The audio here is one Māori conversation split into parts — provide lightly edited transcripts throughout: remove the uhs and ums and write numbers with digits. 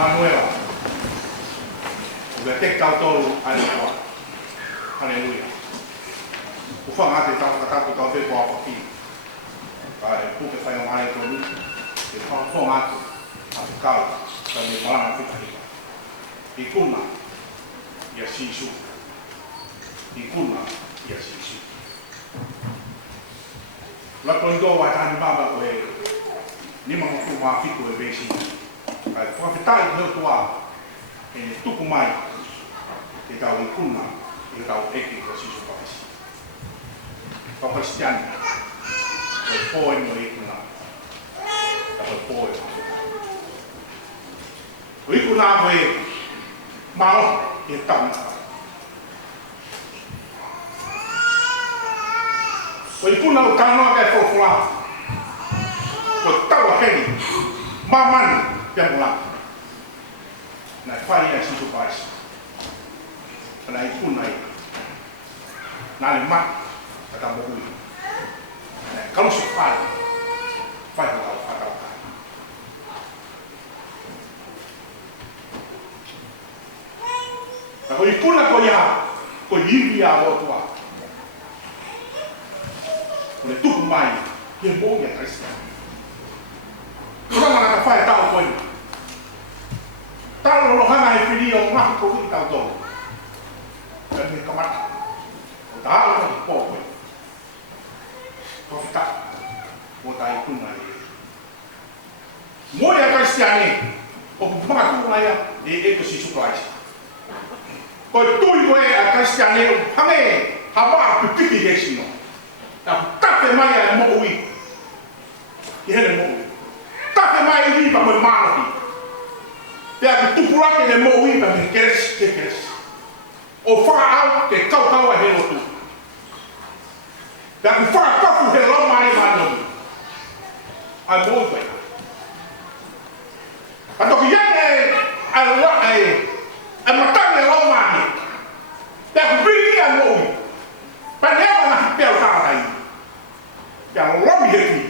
Manuela. O te kautou ani kwa. Haleluya. Ufanga te tau kataku tau te kwa paki. Ai puke whai o mare tonu. Te whanga atu. Atu kau. Ka me malanga whikahika. I kuna. Ia sisu. I kuna. Ia sisu. Lako ndo wa tani baba koe. Ni mga kuma fiku e besi. Ai whawhitai heo tua. E ne tuku mai. Te tau i kuna. I tau eki ko sisu paisi. Whakristiani. Koe poe no i kuna. Ta koe poe. O i kuna koe mao i tau naka. O i kuna o tanoa kai whofula. O tau heni. Mamani pia mula. Na whai ia sisu paisi. Kana i kuna i. Nāne mat. Kata mohui. Kalau si whai. Whai hukau whakau kai. Ko i kuna ko ia. Ko iri a o tua. Ko le tuku mai. Ia mo ia Kristian. Kuranga naka whae tau koe. Tau rolohanga e whiri o ngaku ko i tau tō. Ka ni kamata. O ta hao ko i pō koe. Ko whita. O ta i kuna e. Mo ia Kristiane. O mga kuna ia. E ko si Christ. Ko tui koe a Kristiane. Hame. Hawa pipiki he sino. Na tape mai a mo ui. I hele mo ui. Tape mai i ripa mo marahi. Pea ki tupurake le mo ui pa me keres te keres. O whakaau te kaukau a he rotu. Pea ki whakakafu he lau mai manomi. Ai mo ui koe. A toki iane a rua e matang le lau mani. Pea ki biri a mo ui. Pea newa na hi pea utarai. Pea lomi he kui.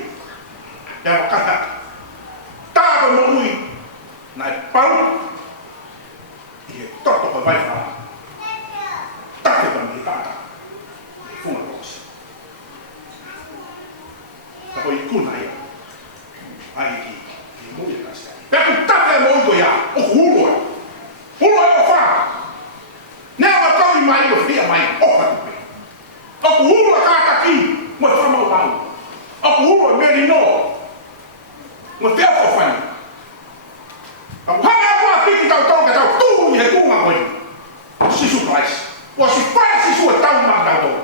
Pea wakata. Tāga mo ui. Na e pau. I he toto ko vai wha. Take pa mi tāga. E funga kosi. Tako i kuna ia. Ai ki. I mo ia kasi. Pea ku take mo ui ko ia. O huloa. Huloa e o wha. Nea ma tau i mai o whia mai. O katupe. O ku huloa kātaki. Mo e whamau mau. O ku huloa meri no. Mo te ako whani. Aku hanga aku a piki tau tau ka tau tū i he kunga koe. Sisu Christ. Wa si whai sisu e tau mak tau tau.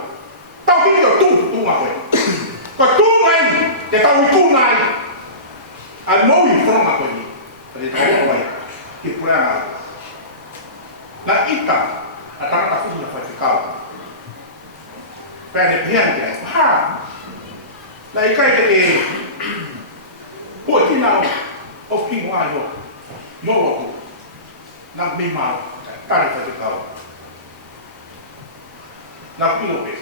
Tau piki o tū tūnga koe. Ko tūnga i te tau i tūnga i. Ai mau i whonga koe ni. Kare tau o ai. Ki pureanga. Na ita a tarata fuhi na whai whikau. Pea ne pihan kia. Ha! Na i kai te ke hua tina o kingo ai ho. No aku. Nak mi mau. Kare whai whikau. Na pingo pe.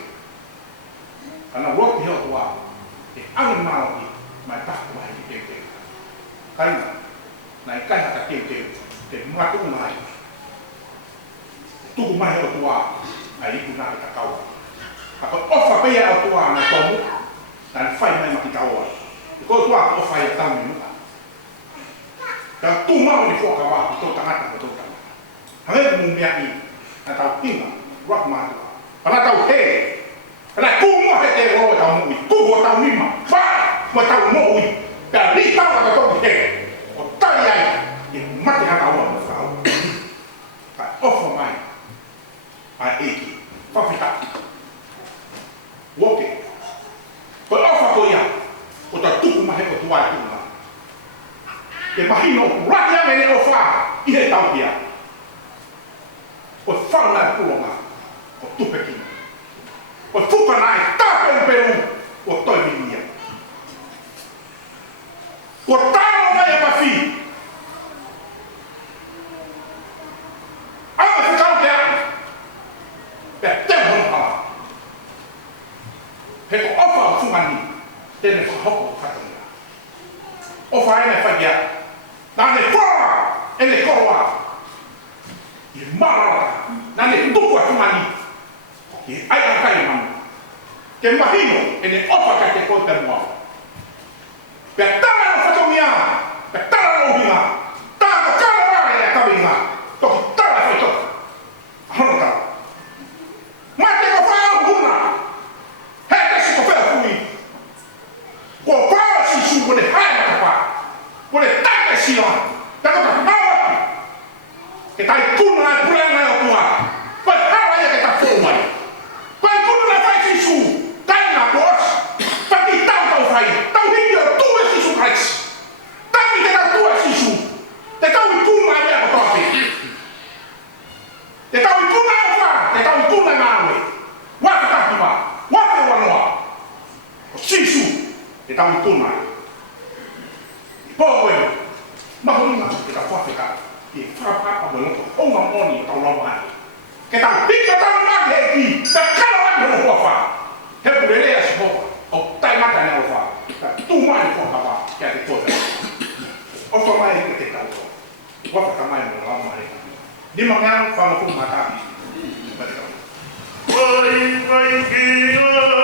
Ana woki heo tua. E angi mau ki. Mai taku ai ki te. Kaina. Na i kai hata te. Te matu mai. Tuku mai heo tua. Ai iku nā ka kaua. Ako ofa pea o tua na tomu. Na whai mai maki kaua. Ko tua ko ofa ia tau ni muka. Ka tu mau ni whoka wā ki tō tangata ko tō tangata. Hangai ku mumia i. Na tau kinga. Wak mātua. Pana tau he. Pana kūmua he te roa tau mui. Kūhua tau mima. Whai. Mua tau mo ui. Pea li tau ata tōki he. O tari ai. I mati hata ua mo whakau. Ka ofa mai. Ai eiki. Whawhita. Woke. Ko ofa ko ia. O ta tuku mahe ko tuai tūna. Ke mahino raki a mene ofa. I he tau kia. O whauna e pulonga. O tupeki. O tupana e tāpeu peru. O toi minia. Ko tāno mai a mawhi. Anga whikau te aki. Pea te hono hala. He ko ofa o tungani. Tene whahoko o whatangia. Ofa ene whagia. Nāne whara. ene koroa. I marata, nane tuku atu mani. I aia kai manu. Ke mahino, ene opa ka te koe te mua. Pea tala no whatomia, pea tala no hinga, tāka kāra wāra ea kawinga, toki tala whaitoka. Ahono tala. Mai te ko whāo huna, hea tesi ko whea kui. Ko whāo sisu kone hae matapa, kone taika sila, tako ka mawaki. Ke tai kuna e pulenga e o tua, pai hawa ia ke ta whomai. Pai kuna na whai sisu, tai na pos, pai ki tau whai, tau hiki o tua sisu kaisi. Tau i te tau tua sisu, te tau i kuna e mea kotoake. Te tau i kuna e wha, te tau i kuna e mawe. Waka takiwa, waka wanoa. O sisu, te tau i kuna e. I pōkoe, mahunga te tau whawhika. I whapapa mo loko, onga moni o tau rawai. Ke tau pika tau maki e ki, te kala waki hono hua wha. He purelea si hoka, o tai mata ne au wha. Ka tu mai whaka wha, kia te kōta. O to mai ke te tau tō. Waka ka mai mo rau mai. Lima ngā whangapu matapi. Oi, oi, ki, oi,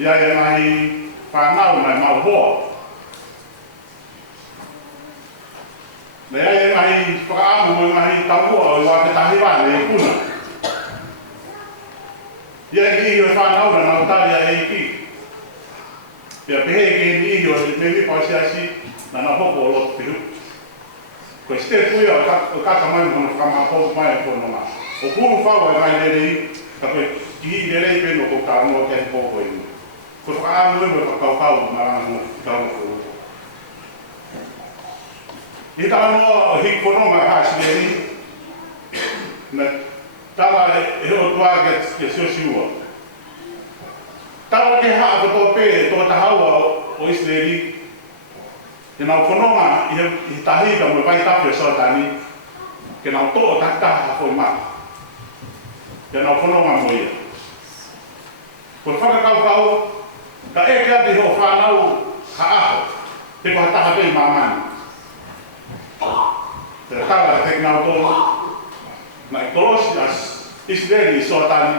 ia e mai whanau mai mau hoa. Me ai mai whakaamu mo mai taumua o wā te tahi wāne i kuna. Ia ki iho whānaura nā utari a e ki. Pia pehe ki ni iho me mi pao siasi na nā hoko o lotu pihu. Ko ste puia o kaka mai mo whakamapou mai o kononga. O puru whaua e mai lerei, ka koe ki hi lerei peno ko ka anua ke pōko i. Ko whakaamu e mo whakaukau na rana mo tau ko uko. I ta anua o hik kononga hasi leri, na tala e o tuaga ke siosiua. Tala ke haa ko tō pē tō tahaua o Isleri, ke nau kononga i tahika mo pai tapi o sotani, ke nau tō taktaha hoi mata. Ke nau kononga mo ia. Ko whakakau ka e kia te ho whanau ha aho, te ko hataha pei mamani. Te tala te nau tō, na i tolosi as Isleri i sotani,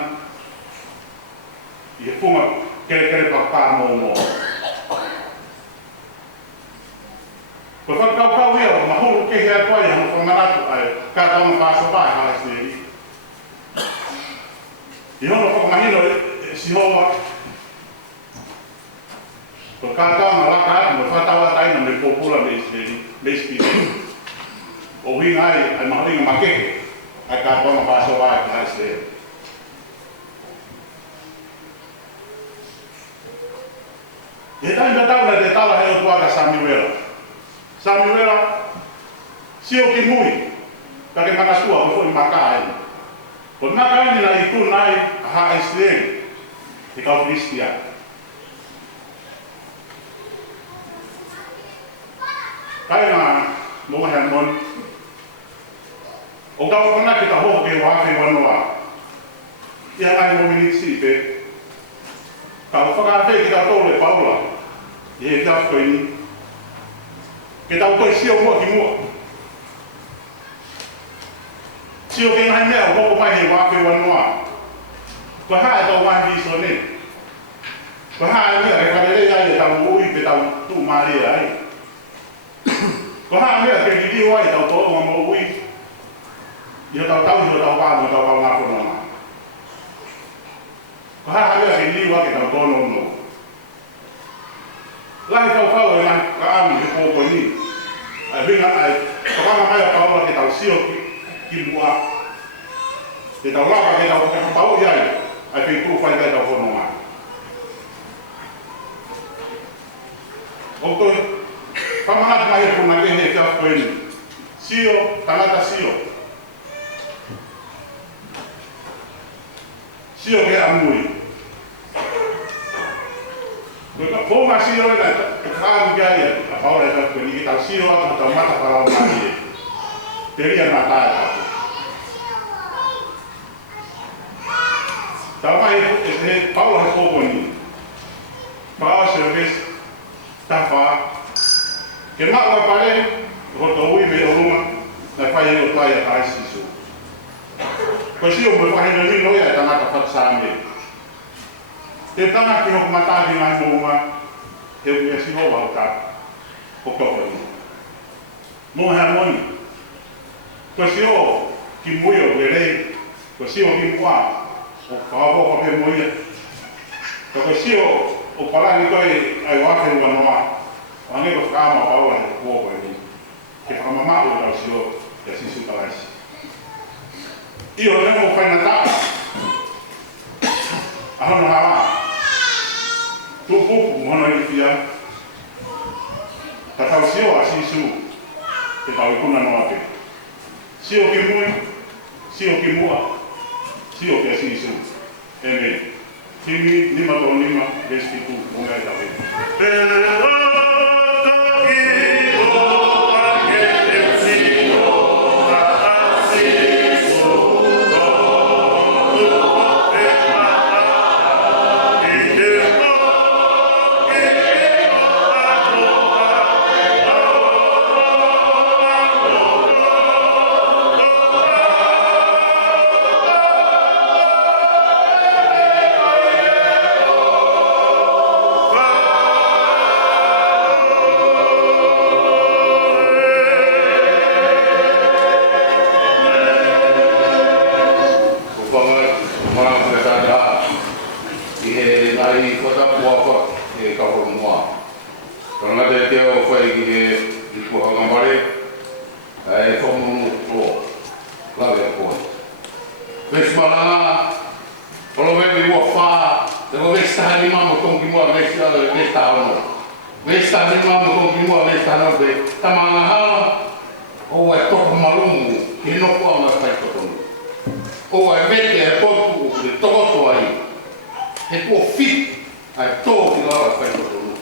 i e funga kere paka mō mō. Ko whakakau ia o mahuru ke hea toa i hano whamanatu ai ka tauna whāsa wāi hala Isleri. I hono whakamahino si hoa, ko ka tauna laka atu me whatawa taina me pōpula me Isleri, me Isleri. O hinga ai maharinga makeke, ai ka tauna whāsa wāi hala Isleri. E taina tauna te tala he o tuaga Samuela. Samuela, sio ki mui, ka ke makasua o fo i makaini. Ko makaini na i tūnai a ha Isleri, i kau Christia. Kai ngā mua hea moni, o kau kona ki ta hoho ke wāwhi wanoa. Ia ngai mo minitsi pe, kau whakawhi ki ta tōle Paula, i he kia whakoini. Ke tau toi sio mua ki mua. Sio ke ngai mea o hoko mai he wāwhi wanoa. Ko haa e tau mai viso ne. Ko haa e mea ke whanerei ai e tau ui pe tau tū maria ai. Ko haa mea ke vidio ai tau tō ngā mo ui. Ia tau tau hio tau pāmu tau pau ngā whanonga. Ko haa mea ke liwa ke tau tōno no. Lai tau pau e nai ka amu he pōko ni. Ai hinga ai, whakanga mai a paula ke tau sio ki mua. Ke tau laka ke tau pau iai, ai pei tū whai kai tau whanonga. O toi, whamangat mai e puna ke he kia whakoeni. Sio, tangata sio. Sio ke amui. Ko ma sio e nai, kāmu kia ia, a paura e tau kweni, ki tau sio atu tau mata parau mai e. Te ria nā tāe tatu. Tau mai e he paura he kōponi. Pāo se res, tā whā. Ke mā ua pare, ho tō ui me o runga, nai whai e o tai a tai sisu. Ko sio mo whahe no ni noia e tangata whatsāme. Te tana ki hoku matāki ngai mōunga, he ui e siho wau tā, ko kōponi. Mō hea moni, ko siho ki mui o lerei, ko siho ki mua, o whakapoko pe moia. Ko siho o palani koe ai wake ua noa, o ange ko whakama paua he kōko e ni. Ke whakamamau o tau siho, ke sisu kalaisi. Io nemo whaina tā, ahono hawa. Tupupu mono i fia. Ta tau sio a sisu, te tau ikuna noa pe. Sio ki mui, sio ki mua, sio ki a sisu. Eme, timi, nima tō nima, respitu, munga i tawe. i kua hangamare, e whamunu o lawe a koe. Wes malanga, olo wewe ua wha, te ko wes taha ni mamo tongi mua wes taha ono. Wes taha ni mamo tongi mua wes taha ono, tamanga hala, o e toko malumu, ki noko a mai whai totonu. O e vete e potu o te tokoto ai, he kua fit, ai tō ki lawa whai totonu.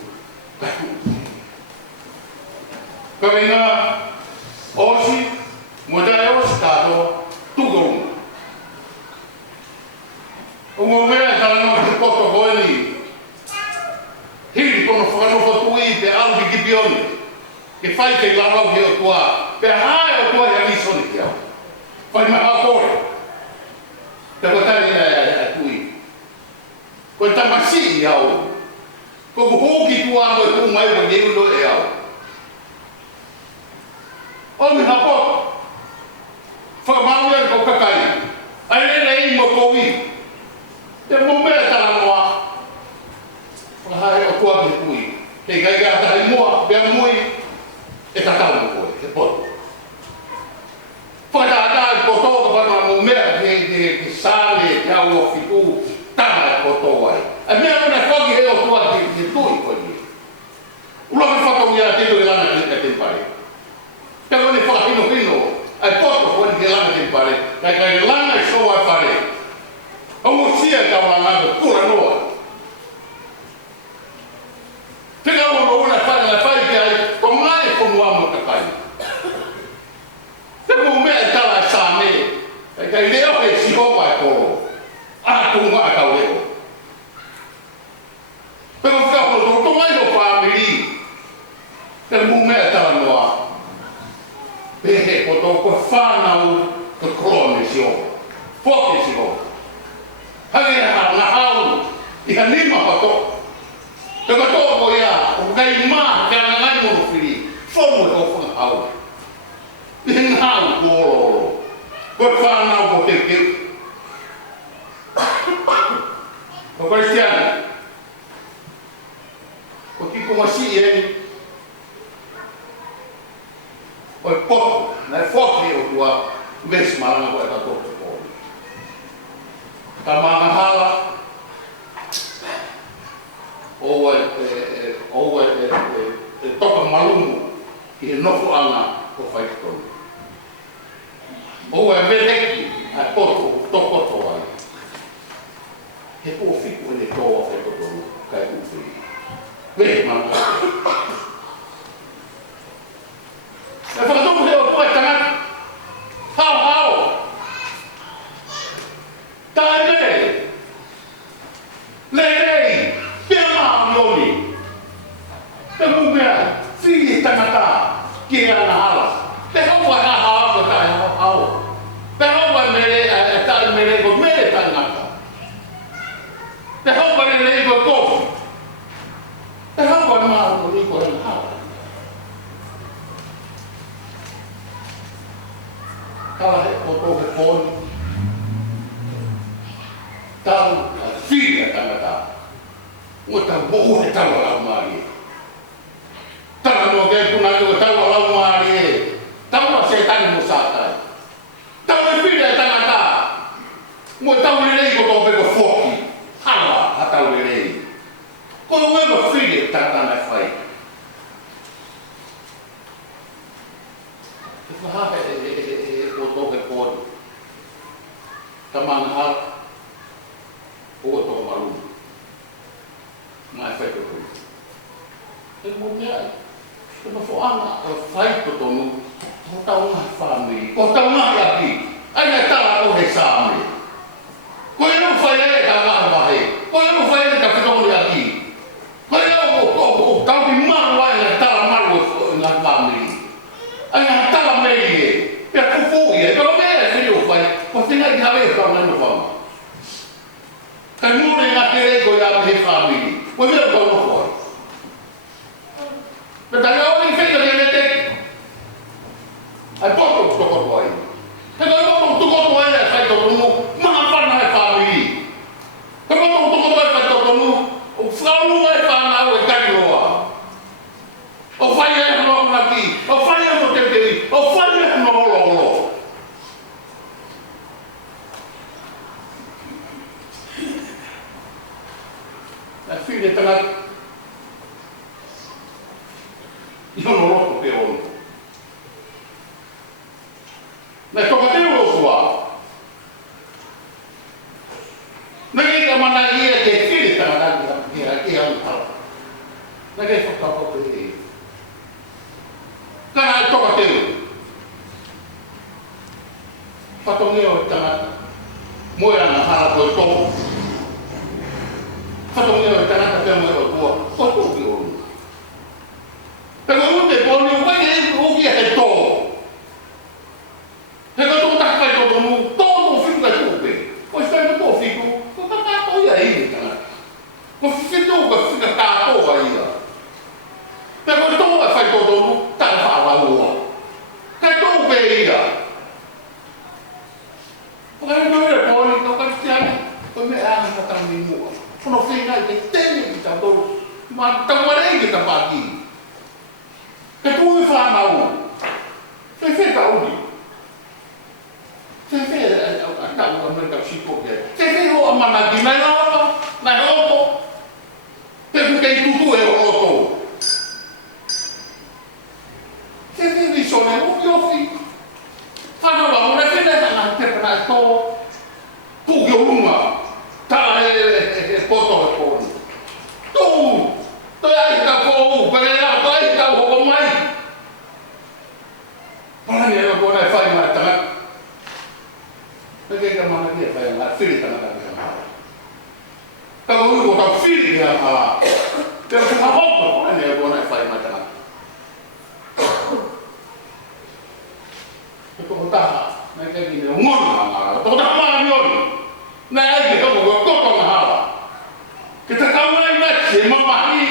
Kawe ngā osi, mo tae osi tātoa, tukorunga. O ngō mea tala noa te koto koe ni. Hiri kono whakanofa tui pe albi ki pioni. Ke whai kei larau he o tua. Pe hae o tua hea nisoni ki au. Whai maha kore. Te ko tari a tui. Koe tamasi i au. Ko hoki tua mo e tu mai wa ngeulo e au. O mi hapo. Whakamaru e ko kakai. Ai rena i mo kowi. Te mumea tala moa. Whahae o tua ki pui. Te kai kai tahi moa, pia mui, e tatau mo koe, te poto. Whakatata e poto ka pana mumea ke sāle, te au o whiku, tana e poto ai. E mea muna whaki he o tua ki tui koe ni. Ula me whakau ia te tui lana ki te mpare. Te wani whakahino hino, ai poto koe ni ke lana te mpare. Kai lana e soa e pare. Ongo sia kawa ngāgo kura noa. Te kawa no una whai ki ai, ko mai ko mua mo kakai. Te mo mea tala e sāne, kai leo he sihopa e koro. A tunga a kau leo. Pero kawa no to mai no whamiri. Te mo mea tala noa. Pehe ko to ko whanau te krone si o. Foke si o. Hage na hau, i ha lima pato. Te kato ko ia, o kai maa, ke ana ngai mono whiri. Whono e o whanga hau. I he ngau kōroro. Koe whanau ko te keu. O Christian. O ki kumasi e ni. O e poto, na e whoki o tua, mes maranga ko e kato. Ka mga hala, o e toka malumu ki he noko anga ko whaikitonu. O e mereki a poto, tokoto ai. He kua whiku ene toa whaikitonu kai uwhiri. Wehe mana. E whakatoku he o tua e tangata. Hao. Tae mei, lei, pia maa mioni. Te mumea, whiri tangata, ki ana hala. Te haua ha hawa tae hao. Te haua mere, tae mere ko mere tangata. Te haua mere ko tofu. Te haua maa mioni ko ana hala. Kala he o tohe poni. Tau a whiria tangata. Ua tau mohu he tau alau maari. Tana no kei kuna tau alau maari e. Tau a se tani mo sātai. Tau e whiria tangata. Mua tau lelei ko tō peko whoki. Hala a tau lelei. Ko uema whiria tangata mai whai. Te whahahe o tō he pōni. Ka mana hala. O to malu. Mai fai to. E mo mea. Te mo foanga o fai to tonu. O tau nga family. O tau nga aki. Ai na tala o he sāme. Ko e no fai e ka ngā wahe. Ko e no fai e ka whitoni aki. Ko e o tau ki maru ai na tala maru o ngā family. Ai na tala mei e. Pea kufu e. Pero mea e whiri o fai. Ko tinga i hawe e tau nai no whama. Kai mune ngā tere ko ia me he whamiri. Koe mea kau no koi. Me tanga o ni whika ni me te. Ai poto tukoto ai. Te kai poto tukoto ai e whai toto nu. Maha whana he whamiri. Kai poto tukoto ai whai toto nu. O whanu ai whana au e kai roa. O whai e hano ki. toka teo. Whatongeo tangata. Moe ana hala koe toko. Whatongeo tangata pia moe o tua. O toki o lu. Pero ute poni ukai e uki e he tō. He ka tō takai tō tō mu. Tō tō whiku kai tō pe. Ko stai mo tō whiku. Ko takato ia iri tangata. Ko whiku ka whika kātoa ia. Pero tō e whai tō tō mu. Taka whaarua. Kai tō pe ia. Kai tō e poni tō kai tiana. Ko me āna katang ni mua. Kono whengai te tene ki tā tō. Ma tamarei ki tā pāki. Te pui whanau, te wheta uni. Te wheta a tau a mrika shiko ke. Te wheta o amanaki, nai roto. Te pukei tutu e o roto. Te wheta i sone ofi. Whanau a mre wheta hana te pera e tō. Puki o runga. Tala e poto e pōni. Tō! Toi ai ka kou, pere ea, toi ai ka hoko mai. Parani e kona e whai mai tanga. Peke ka mana ki e whai mai, whiri tanga ka kia maa. Taka ui ko tau whiri kia maa. Pero ki ma hoko, parani e kona e whai mai tanga. E toko taha, nai kei ki ne ngonu maa. Toko taha maa nioni. Nai ai ki kako koe koto na hawa. Ki te kaunai nati e mamahi.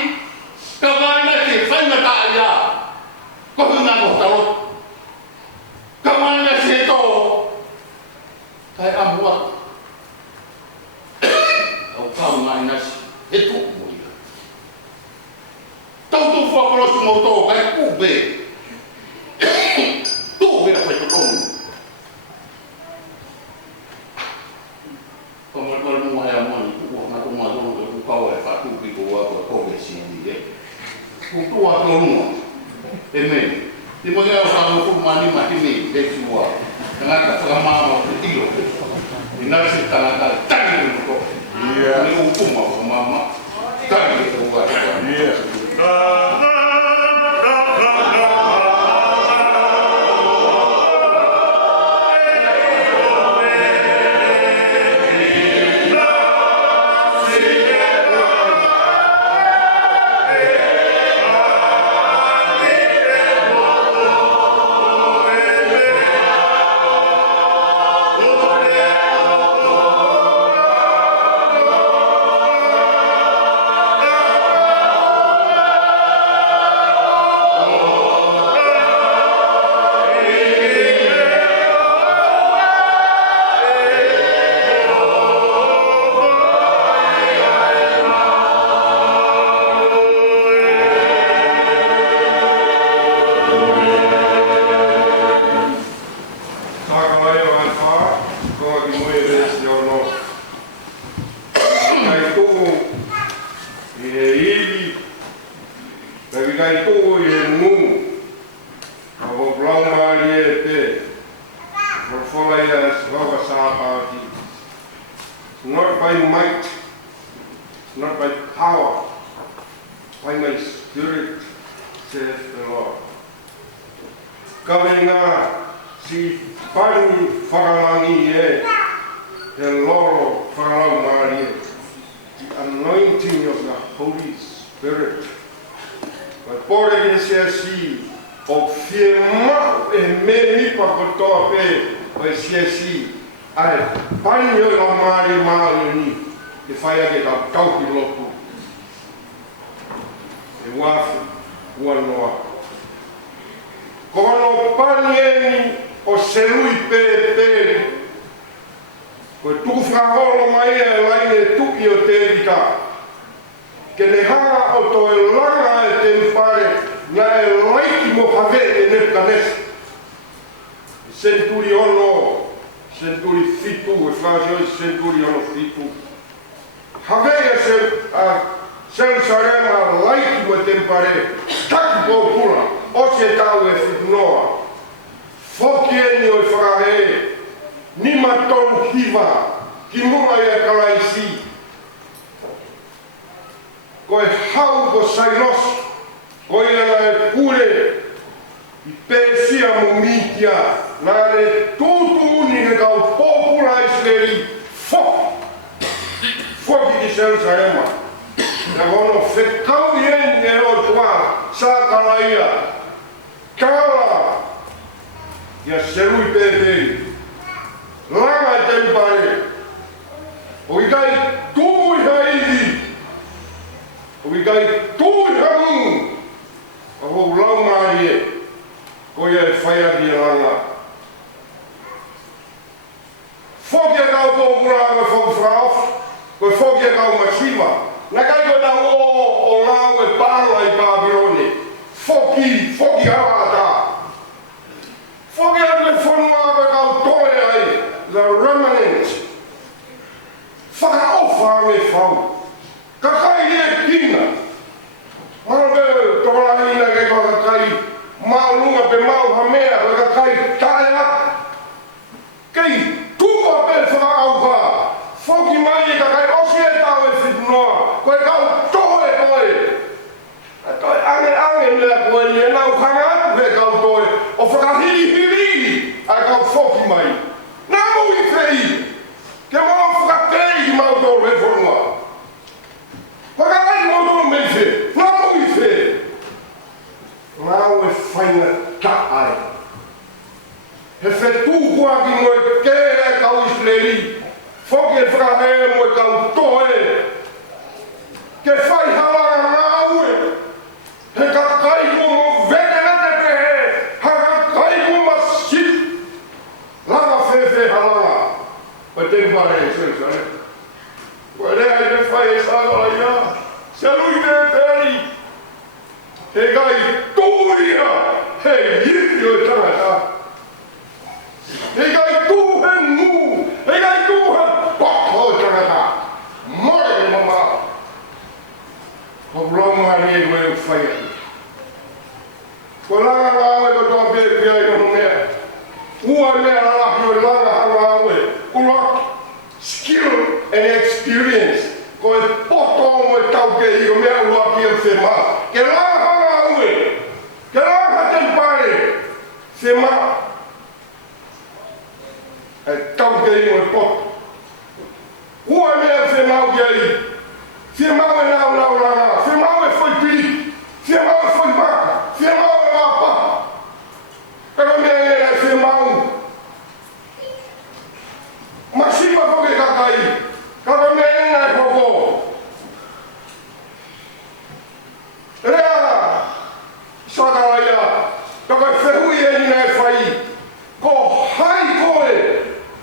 Kaunai nati e whaingata ia. Ko hunga no taro. Kaunai nati e tō. Kai amua. Au kaunai nati e tō moria. Tau tō whakorosu mo tō kai kūbe. Tō hea whai tōkonu. Pamara mua hea mani. Nato mazon ko kau e fatu piko wa ko ke sini de ko to wa ko no e me ti mo ya sa no ko mani ma ti me de tuwa nga ka fa ma ma ti lo ina si ta na ta ni ko ni u ko ma ma ta ni ko wa Not by might, not by power, by my spirit, saith the Lord. Kawenga si pani whakalangi e, he loro whakalangi e, the anointing of the Holy Spirit. But pore e se si, o fie mau e me nipa kotoa pe, o e se si, ai, pani o la mari maale ni, e whai ake tau tauki lopu. E wafi, ua noa. Ko ano pani eni o selui pere, ko e tuku whakaholo mai e laine tuki o te rika. Ke ne hanga o to e langa e te mpare, nga e laiki mo hawe e Nebuchadnezzar. Senturi ono, senturi fitu, e whāsio e senturi ono fitu. Hawe e se Jerusalema laiki mo te mpare, taki po pura, o se tau e fitu noa. Foki eni o e whakahe, nima tonu hiva, ki mura e kalaisi. Ko e hau ko sainos, ko i ana e pure, Persia mo mitia na le tutu ni ke kau popula Israeli fo ki Jerusalema na gono fe kau yen ne o tua sa kalaia kala ya serui pepe langa tempare o ikai tui haidi o ikai tui hamu o lau marie o ia whaia di langa. Whokia kau pōpura me whauwhraof, koe whokia kau masiwa. Na kai koe na o ngau e pāro ai Babylone. Whoki hawa ata. Whokia me whanua me kau toe ai, the remnant. Whakaofa me whau. Ka kai e kina. Mano ke tola ina ke kau ka kai maulunga pe mau hamea ka kai taea kei tuwa pe whakaauka whoki mai e ka kai osi e tau e whitunoa koe kau toe toe ange mea koe ni e nau hangatu he kau toe o whakahiri a kau whoki mai nā mui whei ke mau whakatei ki mau tōru he whanua whakatai mau tōru mei whe nā mui whei Nau e whainga taai. He whetū kua ki moe kere kau Israeli. Whoki e whakahea moe kau toe. Ke whai halanga ngā ue. He ka kai kua mo vete rete pehe. Ha ka kai kua ma sit. Langa whewhe halanga. Pa te whare e sere. Koe rea i te whai e sāgala ia. Se lui te teri. He kai tūria, he yiri o tangata. He kai tū he ngū, he kai tū he pako o tangata. More e mama. Ko ronga ni e koe o whaia. Ko langa ngāwe ko tō pēpia i kono mea. Ua mea lalahi o langa ngāwe. Ua skill and experience. Ko e poto mo e tauke i o mea ua ki o whema. Ke langa ke rāha tempare, se mā, e tau ke ino e pot. Ua mea se mau ki ai, se mau e nau ranga, se mau e whai piri, se mau e whai maka, se mau e wāpa. Kaka mea ngera se mau. Masipa koke kakai, kaka mea ngera e koko. Rea, Sakalaia, kaka whehui e nina e whai, ko hai koe,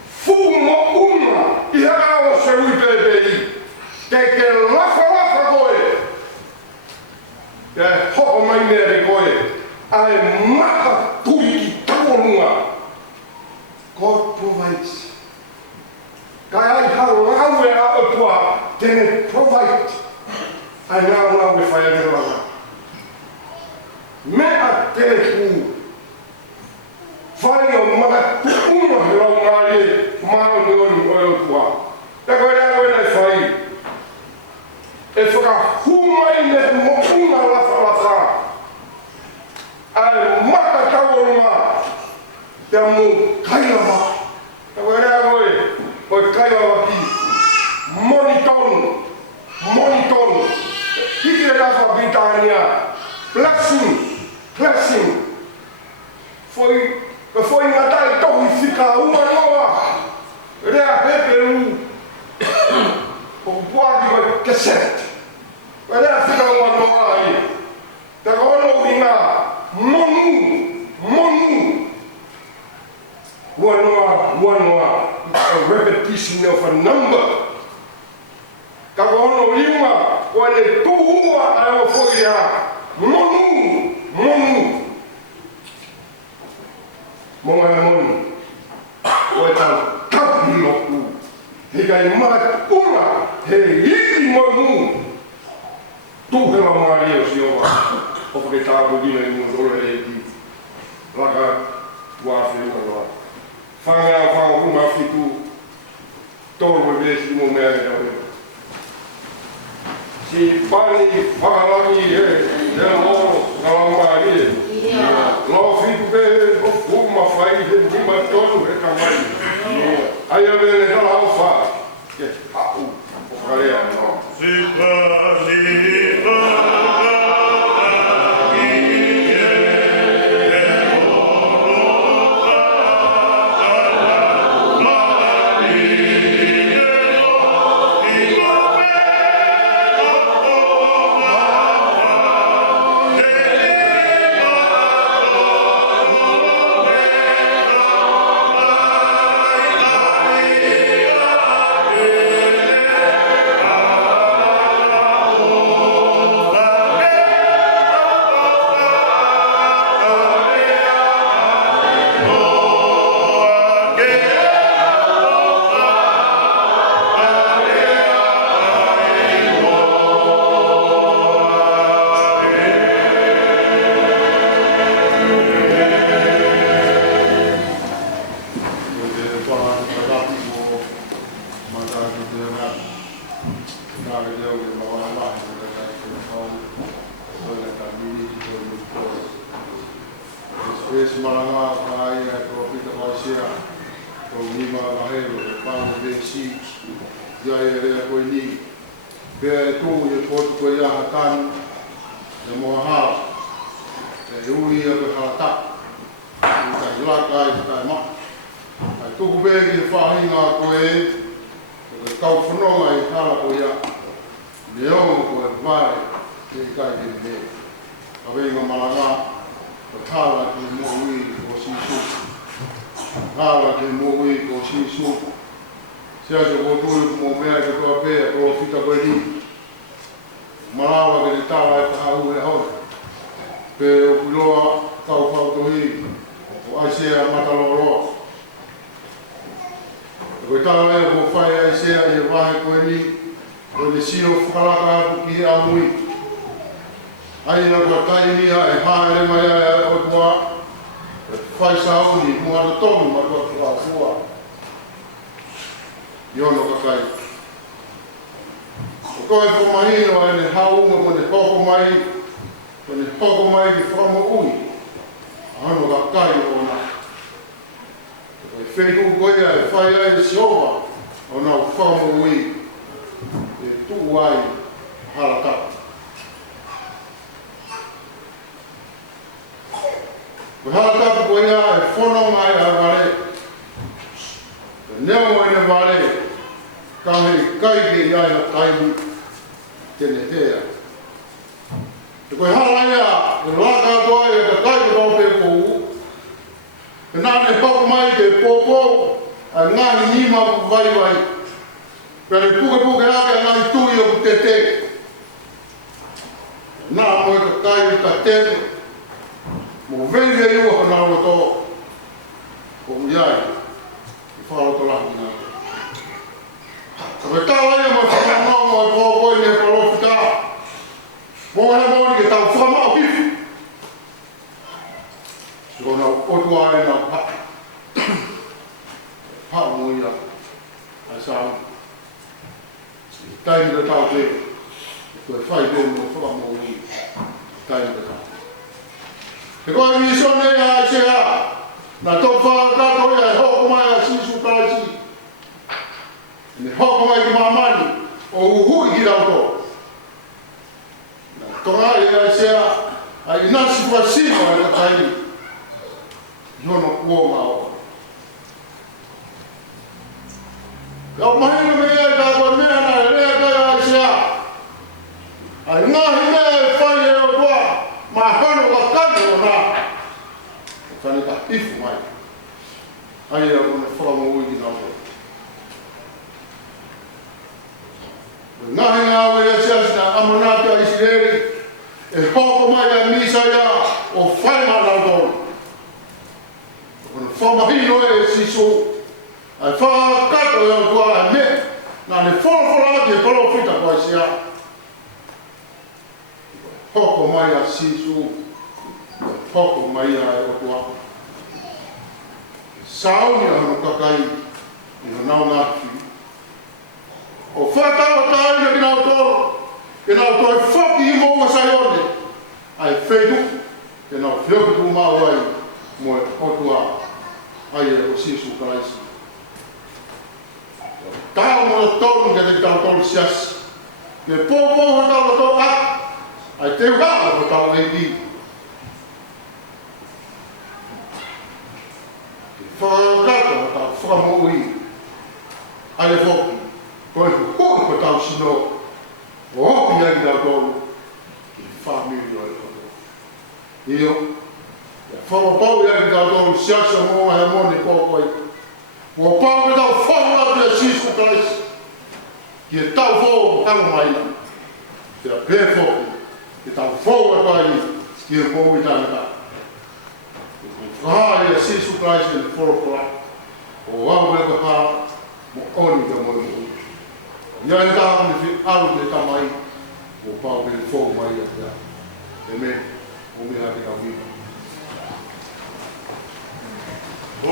fu mo una, i haka o se ui pepei, ke lafa koe, ke hoko mai mea re koe, ai maka tui ki takonua. God provides. Kai ai hau ngau e a upua, tene provide, ai ngau e whai ane langa. Mea te ku whai o maka tuunga he lau ngāre mao ni ori o tua. Te koe rea koe nei whai. E whakahumai ne mo una lafa. Ai maka taurunga te mo kaiawa. Te koe rea koe kaiawa ki moniton. Hiki e lafa Britania. Blessing. Foi matai tohi whika uma noa. Rea pepe u. O puaki koe keset. Rea whika uma noa ai. Te kono i ngā monu. Ua noa. A repetition of a number. Ka kono lima. Koe ne tuhua ai o foi rea. Monu. Monga monu. Koe tau kapi loku. He kai mat unga. He iri monu. Tuhenga maari o sioa. Opa ke tāpu dina i mundore e ki. Laka tuafi unga. Whangā ruma whitu. Tōru e bēsi mo mea e tau. Si pani whakalaki he. Te loro. Ngā maari e. Lo whitu. ai e ko pita mai sia ko ni ma la he lo pa de si ya e ko ni be tu e ko ko ya hatan e mo ha e ui e ko ha ta ka la ka ma ai tu be ki fa hinga ko e ko tau fono ai hala ko ya leo ko e vai ke kai de Awenga malanga, hala ki moui ko sisu. Hala ki moui ko sisu. Sia se ko tui mo mea ke toa pea, ko fita koe ni. Malawa ke te tala e tahau e hau. Pe o kuloa tau pau tohi, o aisea mataloroa. E koe tala e ko whai aisea i e wahe koe ni, ko ne sio whakalaka atu ki a mui. Ai na ko kai ni e haere mai e o tua e fai sauni mo ado tonu ma ko tua fua yo no ka kai o ko e ko mai no e hau mo ne hoko mai ki famo ui ano ka kai ona ko e fei ko e fai ai siova ona famo ui e tu ai halaka Ko halaka ko ia e whono mai a wale. Neo e ne wale, ka hei kai ke ia e taimi tene hea. Te koe hala ia, e laka toa e ka kai ko pe kou. E nane pako mai te popo, a ngani nima vai vai. Pere puke ake a ngani tui o te te. Nā moe ka kai ka teme. Mo veni e iua ka naro to ko uiai i whalo to lahi nā. Ka me tāla ia mo whakamau mo e pōpoi ne parofita. Mo he mōni ke tau whakamau hifi. Siko nau otua e nau haki. Hau mo ia ai sāu. Taimi ka tau te. Koe whai te mo whakamau i. Taimi ka tau. E koe mi sone a se a, na tō whakato ia e hoko mai a sisu kaisi. Ne hoko mai ki mamani, o uhui ki rauto. Na tonga e a se a inasi whasino e ka taini. Iono kuo mao. Kau mahina me e ka koe mea na e rea kai a se a. Ai ngahi me e whai e o tua, ma hano ka kani o nā. O kani ka ifu mai. Ai e o kone whakamo ui ki nāko. Ngahi ngā ue e siasina amanāti a Israeli, e hoko mai a Misaia o whainga nāko. O kone whamahino e sisu, ai whakato e o tua e me, nā ne whorofora ki e parofita koe sia. Hoko mai a sisu, hoko mai a e otua. Sauni a hano kakai, i no nau ngāti. O whakaro tāina ki nau toro, ki nau toi whaki i mōma saione. Ai whetu, ki nau whioki tu mau ai, mo e otua, ai e o sisu karaisi. Tāo mo tonu ke te tau tonu siasi. Ke pōpō ho tau tau ak, ai te whaka ko tau ei di. Whakakato ko tau whakamo ui. Ai e whoki, ko e hukoi ko tau sino. O hoki ai tau tolu. Ki whamiri o e koto. Io, e whamapau ai tau tolu siasa moa he moni kōkoi. Ua pau e tau whamu atu e sisu kaisi. Ki e tau whau hango maina. Ki a pē whoki. Ki tau whau e pai ki e mou i tānaka. Whahai e sisu kaisi e whorokora. O au e kaha mo oni ka moi mo. Ia e tāku ni whi aru te tamai. O pau e whau mai e tia. E me, o me hake ka wina. Oh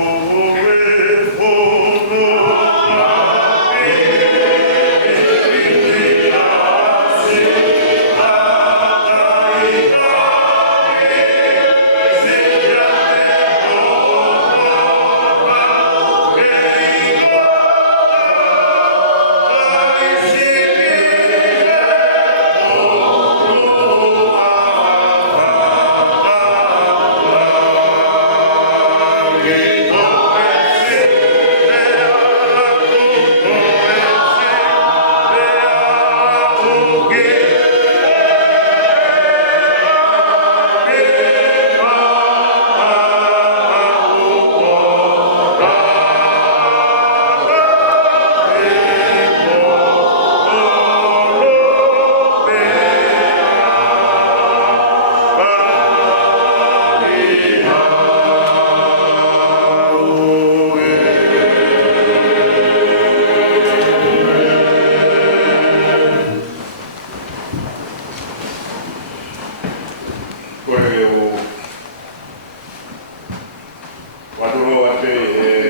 Waturo ate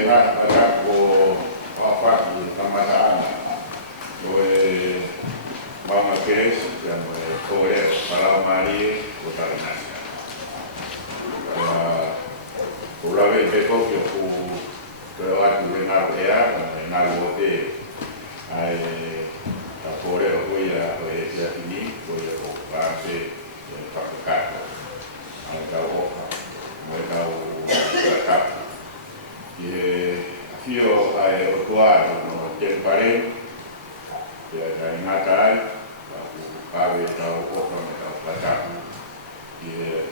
na atako wafaki kamataan o mama kes yang kore para mari kota nasi. Ulawe beko ke ku kelewat dengan ya na wote ai kore ko ya ko ya ini ko ya ko pase pakai ai kau mereka berkat fio ai otuar no tempare ya dari natal aku kawin tahu kosong tahu pelacak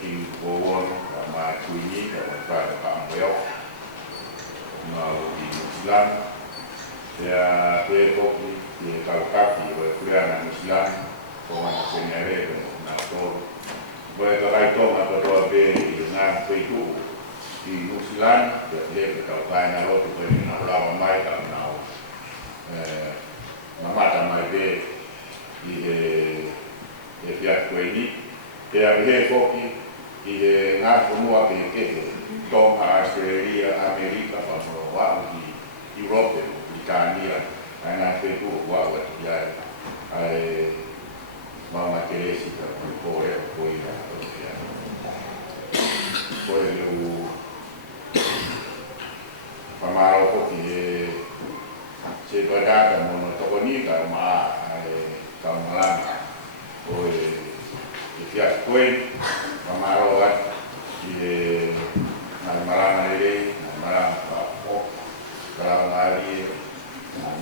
di bawon sama cuci dan pada kampung mau di Islam ya tepok di kalau kaki berkuliah Islam kawan senere dan nato boleh kalau itu atau doa be dengan itu di Nusilan dia kalau kaya lo tu boleh nak lawan mai kalau nak mama tamai be di pihak ini dia be kopi di ngas semua pihak dong Australia Amerika apa di Eropa Britania karena itu buat dia mama Teresa Korea Korea Korea lu pamaro ko ki se bada ka mono to ni ka ma ka malang o ya koi pamaro wa ki na malang ile na malang pa o ka mari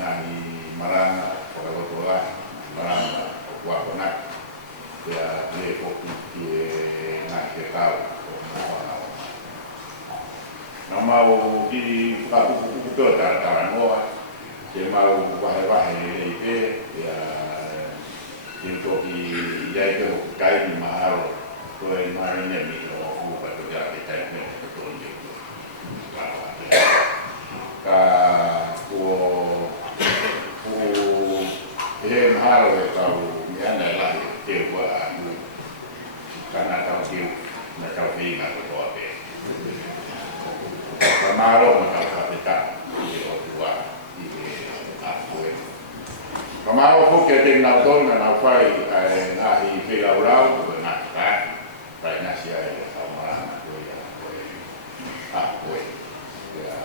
na ni malang ko ko to la malang wa ko na ya le ko ki na ke ka na mau di aku taran moa ke mau wahe le ya into ki ya ke kai ni maharo ko e mai ne mi no ku pa to ya ke tai ne to ni ka ko e maharo e ka ni ana la ke wa kana ta ki na ka vi na to ape Pamaro mengatakan di Ottawa di Akue. Pamaro pun kita nak tahu nak apa ahi filau nak kan, banyak siapa sama Akue Akue. Ya,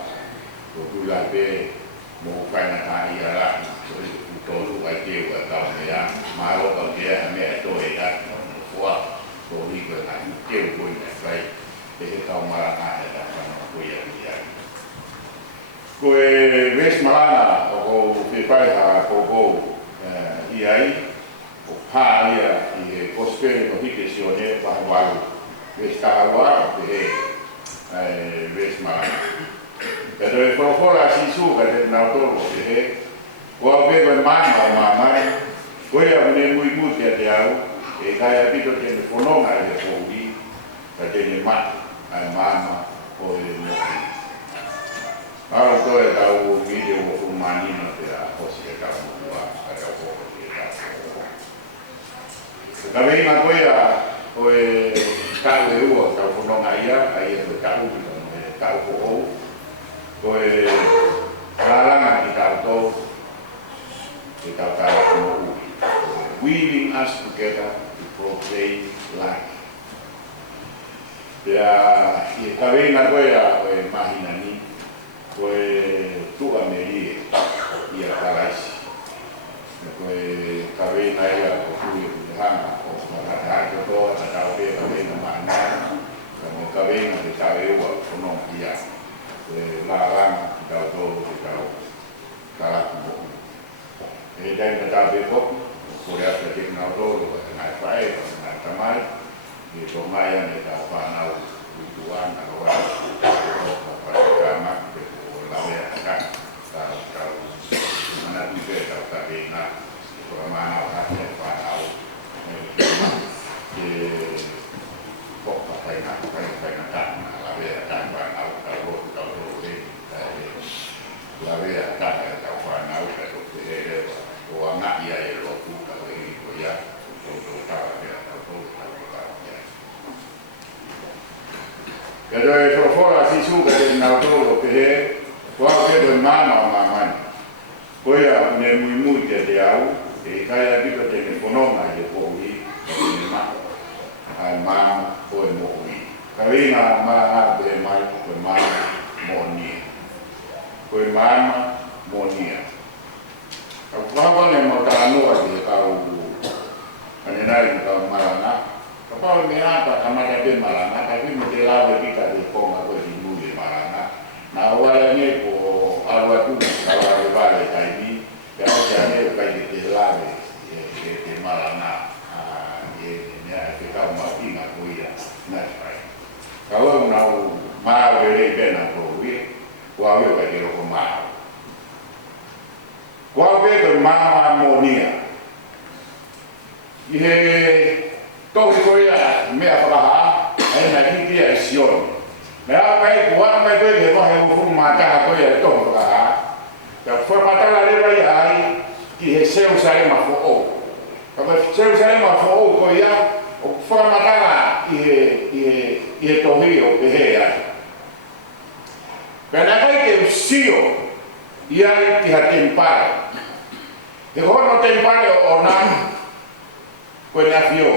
bulan be mau kan hari lah, itu wajib atau ya, malu kalau dia ambil itu ya, kuat, boleh berani, dia pun baik. Jadi kau marah ada koe wes malana o pepai ha ko iai o pa ia i kospere no hike sione pa walu wes kawa pe wes malana pero e profora si su ka de na to pe ko be ben mama ko ia ne muy te au e kaya pito te fononga de fondi ka te ma mama o mo Ahora todo el cabo video o humanino de la posibilidad de jugar a la posibilidad. También me acuerda o cabo de uva, cabo no allá, ahí es el cabo o la lana que cabo que cabo como weaving us together to proclaim life. Ya y también me acuerda o imaginani pues tu ameri y a Calais pues cabina ella o tu hanga o para que todo la cabeza de la mano como cabina de cabello o no ya la rama que todo que carajo ella en la cabeza por eso que no todo na fai na tamai y tomaya en la pana tuan agora para cama la vea acá, mana juga tahu tadi nak mana orang tahu, kok pakai nak kan, la vea kan tahu ni, la vea kan tahu tahu anak dia tu kalau ini ya, tahu dia tahu. Kalau profora si suka ke mama mama ko ya ne muy te au e kaya biko te ne kononga ye ko wi ne ma ai ma ko mo wi karina ma be mai ko ma mo ni ko ma mo ni ka kwa ne mo ta no ade ka u ane nai ka marana ka pa me apa kamada be marana ka bi mo de la be ka de ko ma ko di mu de marana na wala ne ko alwa tu ka wala vale kai ni ya ne ka de la be marana ye ke ka ma ina ko ia na sai ka wa na ma we be na ko wi wa we ka de ko ma wa we ko ma mo nia ihe to ko ia me afara ai na ki ki action me a mai ko mai ko de mo he mo ma ka ko ia to ka ka forma ta la re vai ai ki he se usare ma fo o ka se usare ma fo o ko ia o forma ta la i to rio pe he ai pena kai ke usio ia ki ha tempare e ho tempare o na ko na fio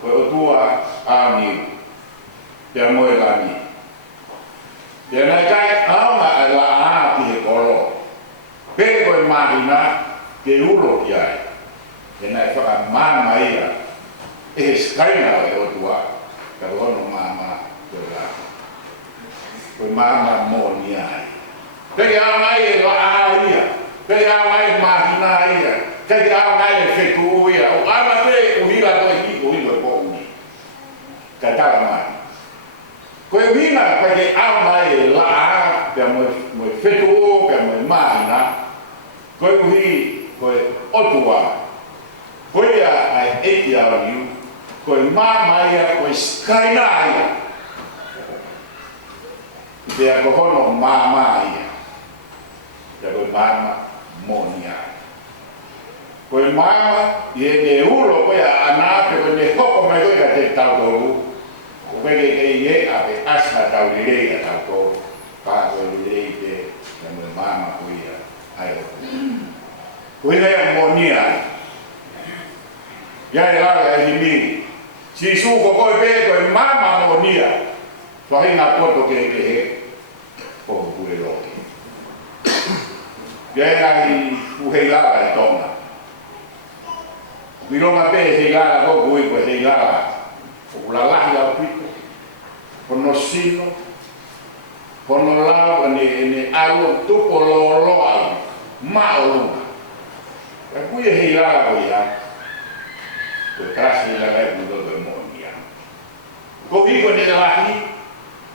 ko o tua ani te mo e ani te na kai ama ala a ki ko pe ko imagina ke ulo ki ai te na fa mama ia e skaina e o tua ka no mama ko la ko mama mo ni ai te ama e la a ia te ama e imagina ia kai a ngai fe ku ia o ama te o hila to i o hilo po ni ka ta ma ko vina ka ke a mai la a pe mo fe tu pe mo ma ko hi ko o tua ko ia ai e ia ni ko ma mai ko sky na ia te a ko no ma ia te ko ma mo ni ko mama ye ne ulo ko ya ana pe ko ne ko mai ko ya te tau do ko ke ye a pe asa tau le ya tau to pa ko le te na mama ko ya ai ko ya monia ya la ya himi si su ko pe ko mama monia to ai na ko to ke ko ku le lo ya ai ku he la tona Wilonga pe hegala ko boi ko hegala o la la pito kono sino kono la ne alo tu polo lo ma o e kui hegala ko ya ko trasi la ga no do monia ko vi ko ne la hi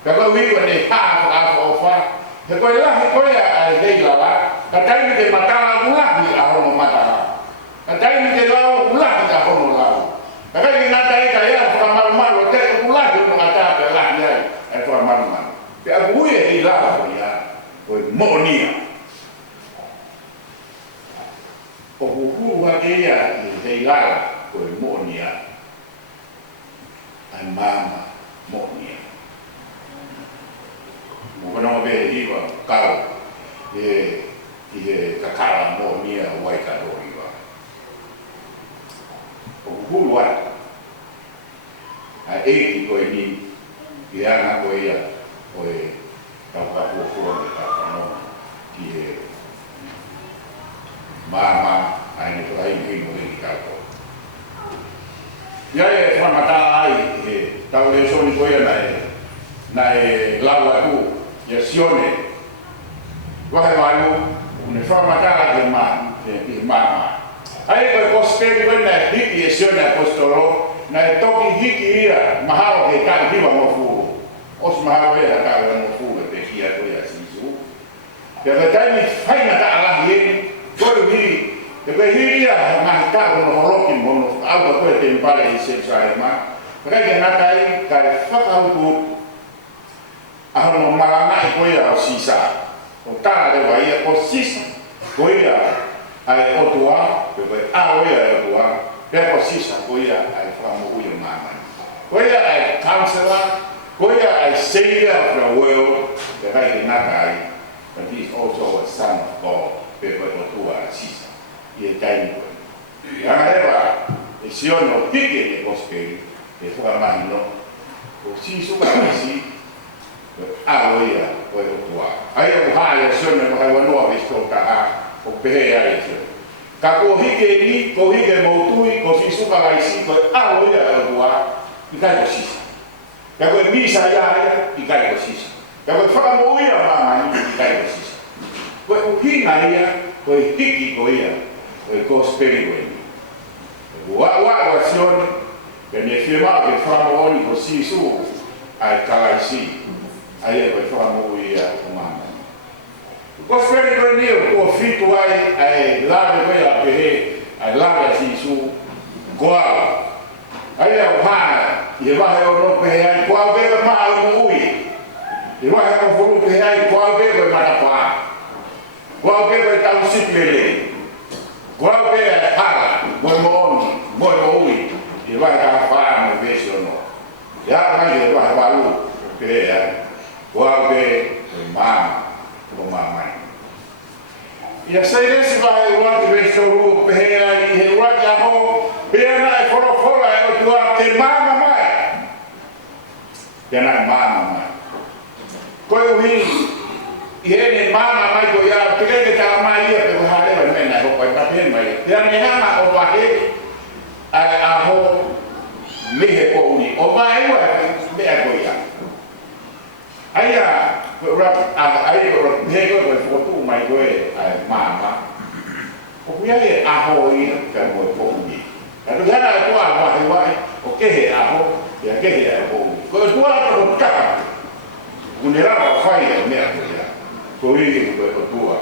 ka ko vi ko ne ha o fa he ko la ko ya hegala ka tai de matala la hi a ho matala Kadai ni te lau ulah kita kono lau. Kadai ni natai kaya formal mal te ulah tu ngata ke lah dia e formal mal. Pe abu ye hilah ko ya. Ko monia. O buku wa dia hilah ko monia. Ai mama monia. Mo no be hiwa kau e kakara monia wai kadori. Hulu ai a e ko ni ia na ko ia o e ka ka ko ko ka no ki e mama ai ni ko ai ni ni ka ko ia e fa mata ai e ta le so ni ko ia na e lawa tu ya sione wa he mai ne fa mata ai ma e mama ai ko posteri na hiki esione apostolo na toki hiki ia mahalo ke ka hiwa mo fu os mahalo ia ka mo fu te kia ko ia sisu pe ka ni faina ka ala ye ko hi te ko hi ia ma ka no holoki mo algo ko te impare i se sai ma ka ke na kai ka fa ka u a no malanga ko ia sisa o ta le vai ko sisa ko ia ai o tua pe a o ia tua pe ko sisa ko ia ai famo u mama ko ia ai counselor ko ia ai savior of the world de vai na kai but he is also a son of God, pepe o tua sisa, i e taini koe. I anga rewa, e siono hike ne gospel, e whakamahi no, o sisu ka isi, alo ia, o e o tua. Ai o hae a siono no hai wanoa visto ka a, o pehe a e siono. Ka ko hike ni, ko hike mautui, ko sisu ka isi, ko alo ia e o tua, i kai ko sisa. Ka koe misa ia, i kai ko sisa. Ka koe whakamoia mamani, i kai ko sisa. Koe uhina ia, koe hiki ko ia, koe gospeli koe ni. Wa sione, ke ne whimau ke whakamooni ko sisu, ai kalaisi, ai e koe whakamoia o mamani. Gospeli koe ni, o kua fitu ai lawe koe a pehe, ai lawe a sisu, koala. Ai au hana, i wahe o no pehe ai, koa bega maa o mo ui. I wahe o furu pehe ai, koa bega i manapaa. Koa bega i tau sipele. Koa bega i hala, moi mo oni, moi mo ui. I wahe ka whaa mo besi o no. Ia mai i wahe walu pehe ai. Koa bega i maa, o mamai. Ia sei resi wahe wati besi o ruu pehe ai, i he wati aho, pehe na e whorofora e o tua te mama mai. Tēnā mama mai. Koe uhi, i hene mama mai ko ia, te keke tā mai ia pe waharewa mena e hoko e tapene mai. Tēnā me hana o wahewi, ai aho mehe ko uni. O mai ua mea ko ia. Aia, koe ura, ai ura, mehe koe whotu mai koe ai mama. O kuia e aho ia, ka moe ko uni. Katu hana e tua wahi wahi, o kehe aho, ia kehe e kou. Ko e tua ato kaka, unerawa whai e mea koea. Ko hii koe o tua,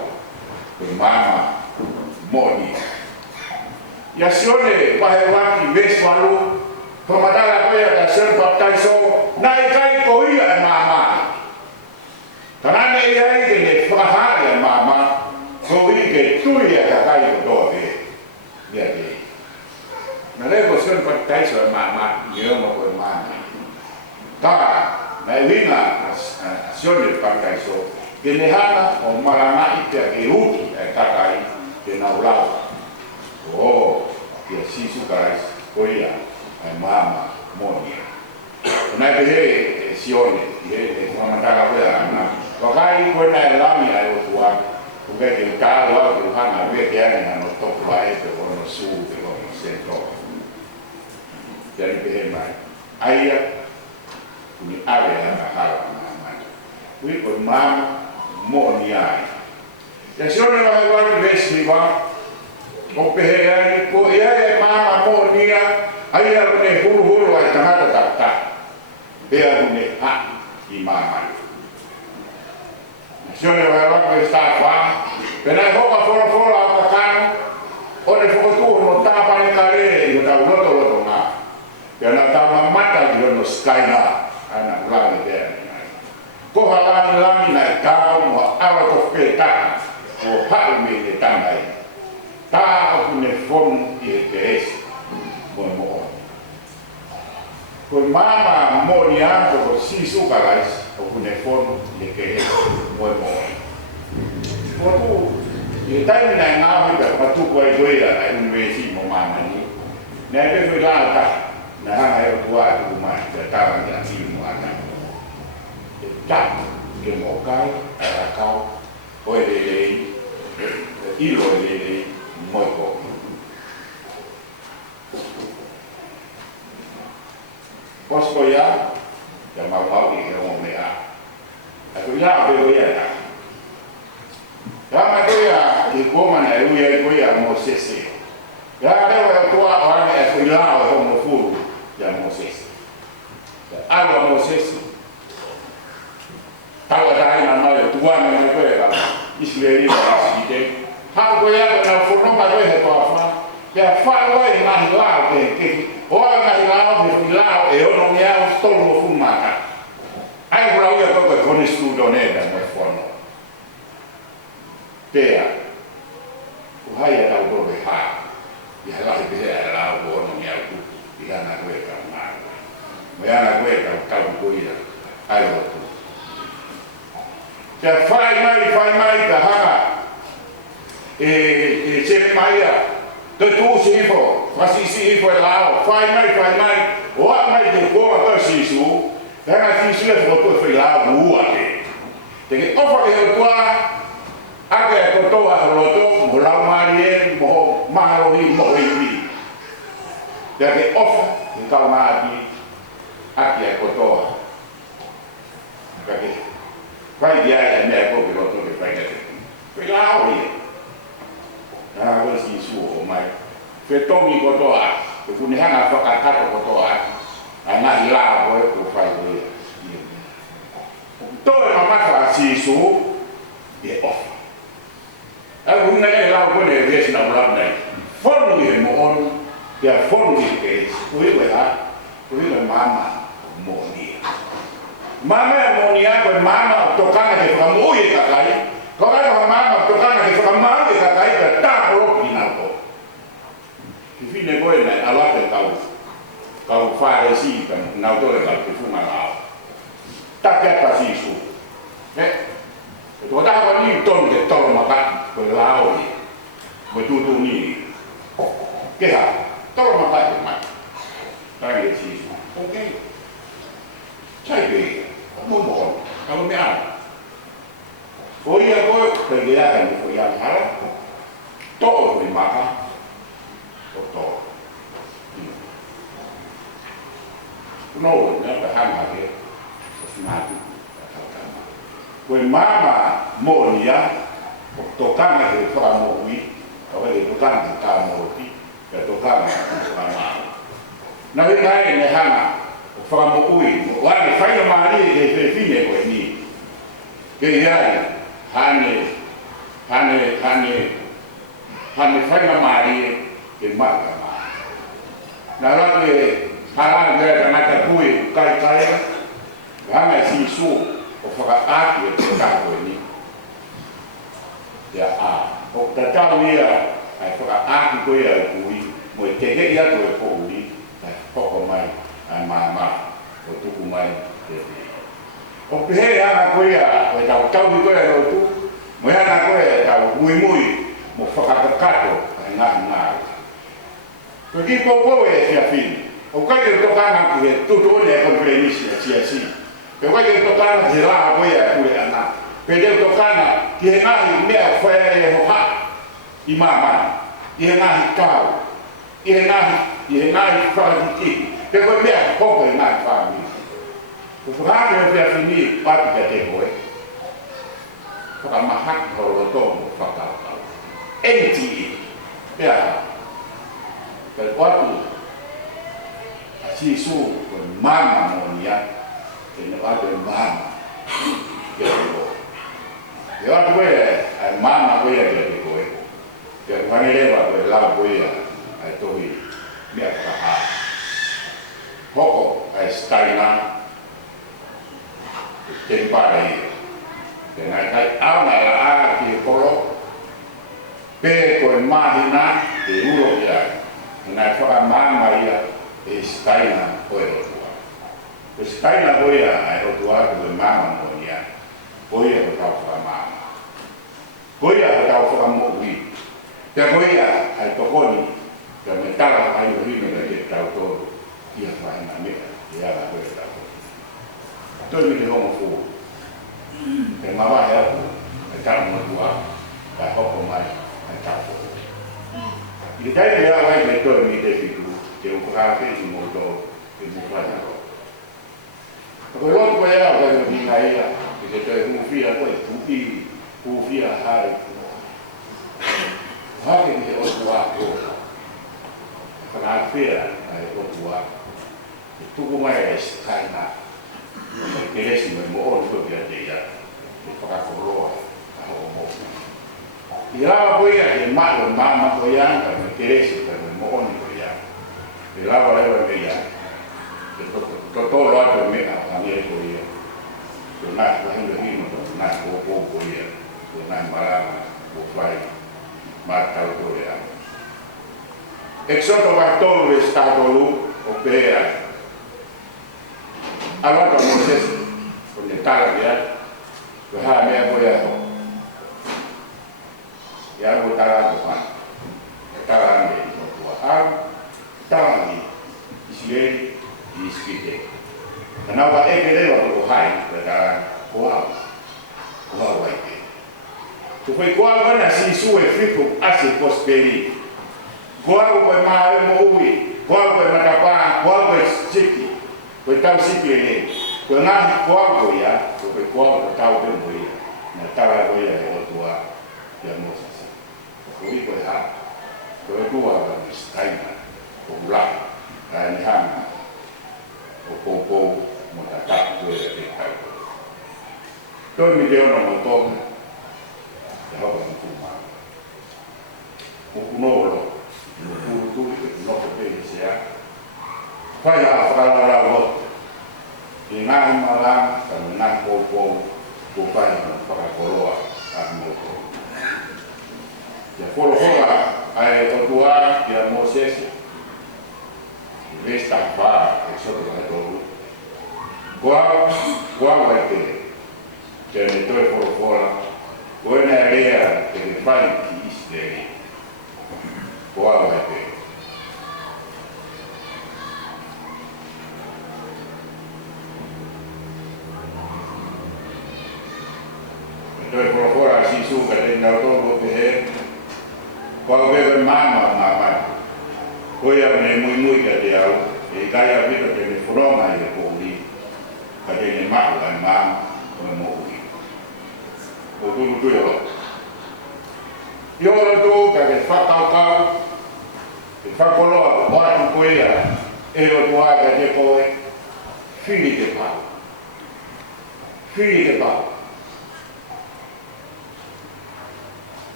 koe mama, moni. Ia sione wahe waki ves walu, ko madara koea ka sione baptaiso, na e kai ko ia e mama. Tanane ia ike ne whakahari e mama, ko ike tui e ka kai ko toa te. Ia te. Na lego sione baptaiso e mama, i e ono koe mama. Taka, na e winga a sione baptaiso, ke ne hana o maranga i te e uki e takai ke naulau. O, ke sisu karais, ko ia, e mama, monia. Nai pe he e sione, e whamantaka wea ana. Wakai koe na e lami ai o tua, kuke ke kālo au ke uhana, wea ke ane na no toku wae pe ono suu pe ono sento. Jadi pehe mai. Aia, kuni awe ana hala na mai. Kui koe mama, mo ni ai. Ya sione na mai wari vesi wa, o pehe ai, ko e ai mama mo ni ai, aia kune huru huru ai tangata tata. Pea kune ha i mama. Sione na mai wari vesi wa, pena hoka fora fora au kakano, o ne fokotu no tapa ni kare, i o tau loto loto nga. Yana tama mata di ono skaina ana lani dea. Ko halani lani na kau mo awa ko peta o hau me ne tangai. Ta o ne fon i te esi mo mo. Ko mama mo ni anko ko sisu kalais o ne fon i te esi mo mo. Ko tu i tai na ngawi ka patu ko ai doia ai unwesi mo mama ni. Ne pe me la ka na hanga e o tua e kuma te tawa ni a timu ata. E tapu ke mo kai, e rakau, o e lelei, ilo e lelei, moi koki. Kosko ia, ya mau i ke o mea. Ako ia o beo ia ta. Ya ma koia i koma na e uia i koia mo sese. Ya rewa e tua o ane e kuilao e homo furu. Ya Moses. Agua Moses. Tawa dai na mai tuana na koe ka. Israeli ka site. Ha ko ya na forno ka koe he to afa. Ya fa wa na hilao ke. O na hilao de hilao e ono mia o stolo fumata. Ai brau ya ko con studio neda mo forno. Tea. O hai era o dove ha. Ya la be era o ono mia o Iana kueka mwana. Mwana kueka utamu kuia. Ayo tu. Te fai mai ka hanga. Se mai a. Te tu sifo. Fasi sifo e lao. Fai mai. O a mai te koma ka sisu. Hanga sisu e foto e fai lao ua te. Te ke ofa ke he tua. Ake e kotoa haloto. Mo lau marie. Mo maharohi. Mo hiwi. Te ke ofa. Ke kau maati. Ake e kotoa. Kake. Vai dia e mea koke loto ke pai kate. Fai lao hia. Nā wala si isu o mai. Fe tongi kotoa. E kune hanga whakakato kotoa. A ngā hi lao koe ko whai koe. Tō e mamata si isu. E ofa. A kuna e lao kone e vesi na ulap nei. Whonu i he mo onu. Kia whonu i ke uiwe ha. Uiwe mama mo nia. Mama e mo nia koe mama tokana ke whakamui e kakai. Ko ai ha mama tokana ke whakamau e kakai ka tāporo ki nā ko. Ki whine koe nei alake kau whare si ka nau tore kau ke whunga nao. Takia si isu. E tō tāwa ni tonu ke toro maka koe lao ni. Mo tūtū ni. Ke ha, toro maka te mai. Tāngi e si isu. Okay. Sai ke mo kalau me ana. Foi agora pegar a foi a cara. Todo me mata. Todo. No, não é hanga que finado. Foi mama monia. Tocando que foi morri. Agora ele tocando que tá morri. Que tocando mama. Na verdade é hanga. Whakamo ui, wale whaina maari e whine koe ni. Ke iai, hane whaina maari e maka maari. Nā rātu e harana gaya kanata pui kai, hanga e si su o whakaaki e te kā koe ni. Ia a, o tatau ia ai whakaaki koe ai pui, mo e te hei atu e pouri, ai hoko mai. Ai mama o tuku mai te te. O pehe ana koe a, o tau tau koe a rotu, mo ana koe a tau mui, mo whakakakato ai ngāhi. Ko ki popo e fia fini. O kai te tokana ki he tutu one e konferenisi a siasi. O kai te tokana ki he raha koe a kure ana. Pe te tokana ki he ngāhi mea whae e hoha i mamana. I he ngāhi kau. I he ngāhi whakatiki. Te koe mea koko i ngai whāmi. Ko whakāke me pia whini pati ka te koe. Whakamahaki horo o tōmu whakaukau. NTE. Pea. Kai watu. A si su koe mama monia. Ke ne watu e mama. Ke te koe. Ke watu koe ai mama koe a ke te koe. Ke whangerewa koe lau koe ai tohi mea whakaha. Hoko ai staina tempare ia. Ngai kai auna la a ki kolo pe ko mahina e uro ia. Ngai whaka mama ia e staina o e rotua. Ko staina o ia ai rotua ko e mama mo ia. Ko ia ko tau whaka mama. Ko ia ko tau whaka mo ui. Te ko ia ai tokoni. Te me tala ai o hime na te tau toro. Ia whaina mea, ia la koe tau. Toi mi te hongo fuu. Te mawa he aku, e tau matua, kai hoko mai, e tau fuu. I te taime hea wai me toi mi te whitu, te ukurake i mo tō, i mo whaina ro. Ko lotu koe ea kai mo hinga ia, i te toi huwhia koe, tuki, huwhia hari. Hake mi te otu a kōra. Whakawhia ai otu a. Tuku mai e staina. Ke resi me mo o tuku ia te ia. E whakakoroa a ho mo. I rawa koe ia e mato mama koe ia, me ke resi me mo o ni koe ia. I rawa lewa me ia. E totoro ato me a whangia koe ia. So nai whahinga hino, nai kōkō koe ia. So nai marama, ko whai, mātau koe ia. Exoto vai tolu e statolu o pērai. Alota Moses, o ne tala via, Koe haa mea koe ato. Ia koe tala ko pan. E tala ane i kotua au. Tala ni Israeli i iskite. Kanau ka eke lewa ko hai koe tala ko au. Ko au aike. Tu koe ko au ana si sue friku ase prosperi. Ko au koe maa e mo ui. Ko au koe matapaa. Ko au koe siki. Koe tau siki e ne. Koe ngahi ko au koe ia. Koe ko au koe tau te mo ia. Na tala koe ia e otua ia mosasa. Koe koe haa. Koe tua ka mistaina. Ko ulai. Rai ni hanga. Ko kou mo ta tapu koe e te kai koe. Toi mi te ono mo toka. Te hapa ni kuma. Kukunolo. Nukuru noko te sea. Whai a whakarara rote. I ngahi marang, ka ngahi kou ko whai na whakakoroa a moko. Ia whorohora ai totua ia Mosese. I vesta wha e soto ka toru. Koa wai te. Te ne toi whorohora. Koe na rea te whai ki Israeli. Koa wai te. Toi whorohora si suka te nau tōro te he. Koa wewe mama ngā mai. Koe au ne mui ka te au. E kai au vita te ne whoronga i e kōri. Ka te ne maku ai mama o ne mōuri. O tūru tui o. I ora tō ka te whakaukau. Te whakoloa o atu koe a. E o tō ka te koe. Whiri te pau. Whiri te pau.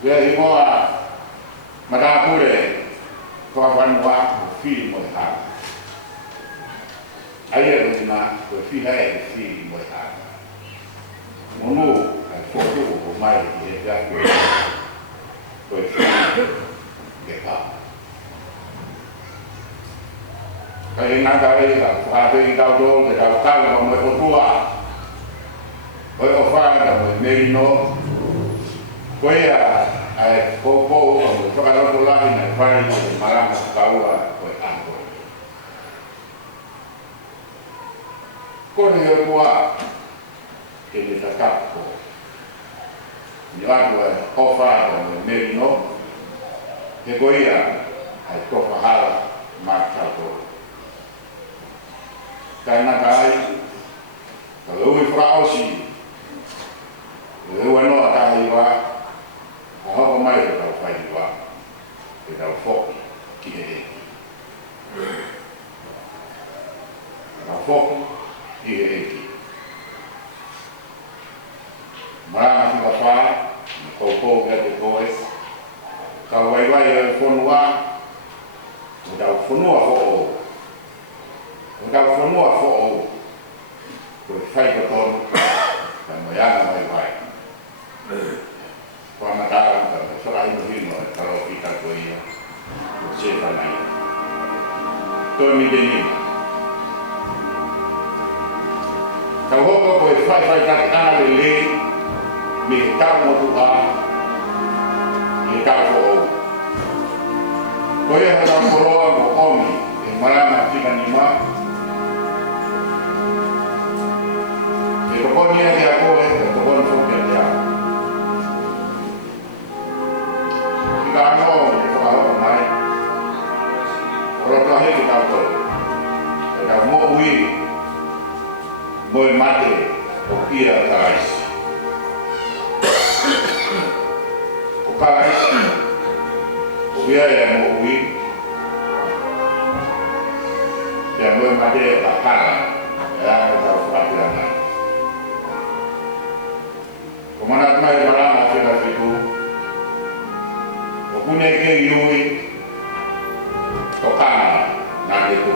Ia i moa matapure koa whanua o whiri mo i hara. Aia runa koe whiha e whiri mo i hara. Monu ai whotu o mai i e pia koe whiri ke pau. Kai ngaka e ka whaape i tau tō te tau tau o mo e potua. Koe o whanga mo e merino. Koe ai kou o mo whakaroto lahi na whare mo te maranga kaua koe anko. Kone o kua ke me tatako. Ni atu ai hofata mo merino. He koea ai tofa hala matato. Kai naka ai, ka ui whakaosi. E ua noa tahi wa. A hapa mai te tau whai wa, te tau whoki ki he eki. Te tau whoki ki he eki. Maranga whika whai, me kou kia te koe, ka waiwai e whonua, te tau whonua who'o. Te tau whonua who'o, koe whai ka tonu, ka moianga waiwai. Kwa matara ka whakahi no hino e karo ki tako ia o se whanai. Toi mi te nima. Tau hoko ko e whai kati ana le le me he tau motu a i he tau ko ou. Ko ia he tau koroa ko omi e marama tika nima. E tokoni e te a koe e tokoni whoki a te a. Ka anō e whakahoka mai. Ora he ki tau koe. E tau mo ui mo e mate o kia karaisi. O karaisi o kia e mo ui. Te mo e mate o ka kara. E ake tau whakatira mai. O mana mai marama whika whiku. O kune ke iui tokana nā te tuku.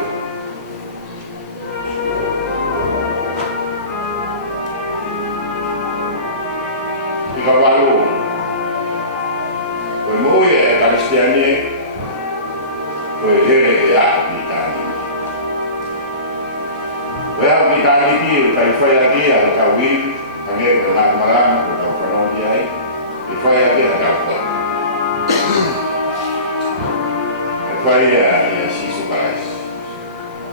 Ika walu, koe mui e karistiani, koe here ke a mitani. Koe a mitani ki u kai whai aki a ka wili, Kami berlaku malam untuk penonjai, ifaya kita dapat. Ifaya ia si sukais.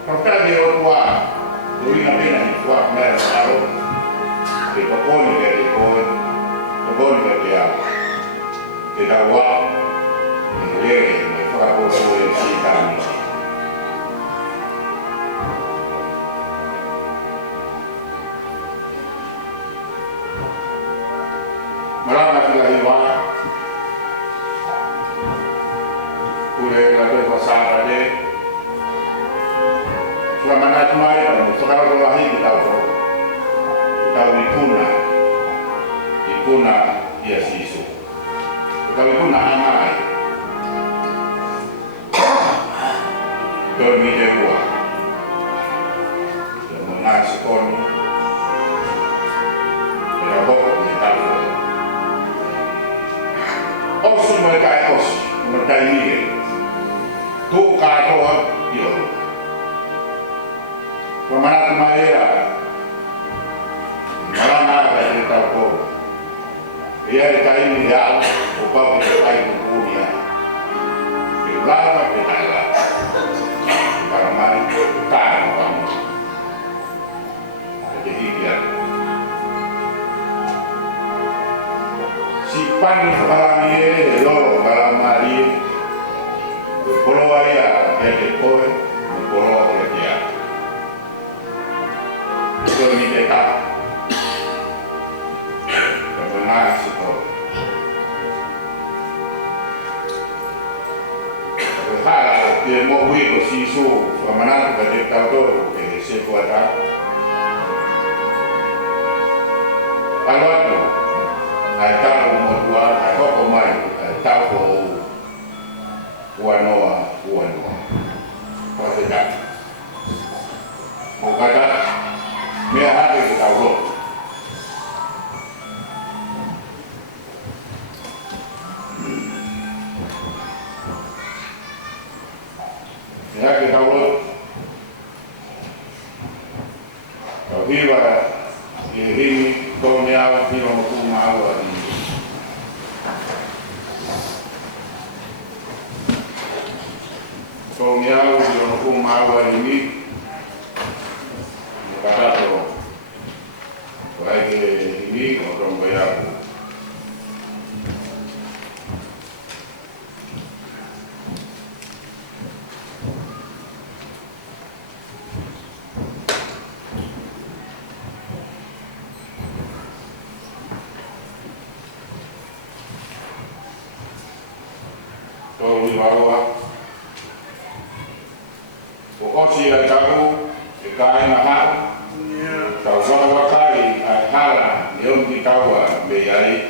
Kalau dia orang tua nabi nanti tua merah baru, kita pun dari pun dari apa? Kita buat, ini mereka pun boleh si kami. Malah kita hidup, boleh ada pasar ada. Selama nanti malam, sekarang lahir kita tahu ikuna dia sisu, tahu ikuna amai, dormi dewa, mengenai sekolah, berapa kita Osu mereka ini tu katoa dia. Pemana kemaya, malam ada kita kau. Ia ini dia, upah kita itu punya. Diulang kita lah. Kalau mari tahan kamu. Jadi dia. Si pan malam ini, lor malam hari, pulau ayah jadi koi, pulau dia. Itu ni kita, benar sekolah. Kalau dia mau wih sisu, mana kita tahu tu, sekolah. Kalau tu. Tahu mutual, tahu pemain, tahu wanoa, kau tidak. Bukan mereka ada kita tahu. Mereka kita tahu. Kau hidup ini kau ni awak hidup macam awak ni. Kau ni awak hidup macam awak ini. Kata tu, baik ini orang bayar. Kau ni bawa, kau si tahu, ikan mahal. Kau bawa kai, halang, yang kita buat biaya.